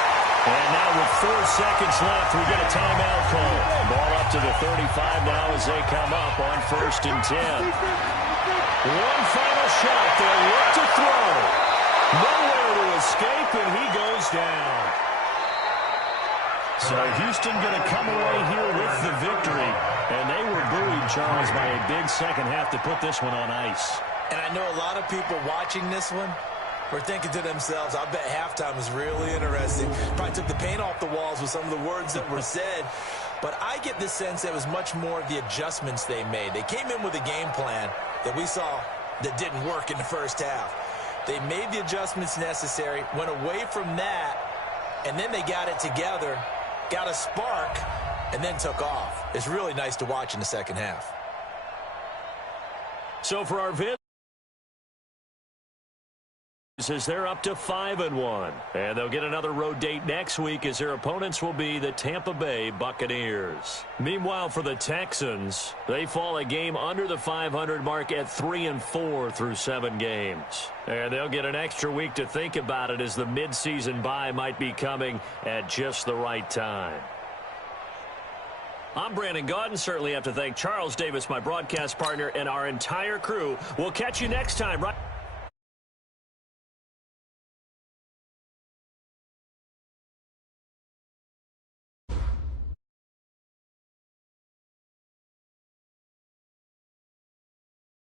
And now with 4 seconds left, we get a timeout call. Ball up to the 35 now as they come up on 1st and 10. One final shot. They'll look to throw. Nowhere to escape, and he goes down. So Houston going to come away here with the victory. And they were buoyed, Charles, by a big second half to put this one on ice. And I know a lot of people watching this one were thinking to themselves, I bet halftime was really interesting. Probably took the paint off the walls with some of the words that were said. But I get the sense that it was much more the adjustments they made. They came in with a game plan that we saw that didn't work in the first half. They made the adjustments necessary, went away from that, and then they got it together, got a spark, and then took off. It's really nice to watch in the second half. So for our vids, as they're up to 5-1, and they'll get another road date next week as their opponents will be the Tampa Bay Buccaneers. Meanwhile, for the Texans, they fall a game under the 500 mark at 3-4 through 7 games. And they'll get an extra week to think about it as the midseason bye might be coming at just the right time. I'm Brandon Gaudin. Certainly have to thank Charles Davis, my broadcast partner, and our entire crew. We'll catch you next time. Right.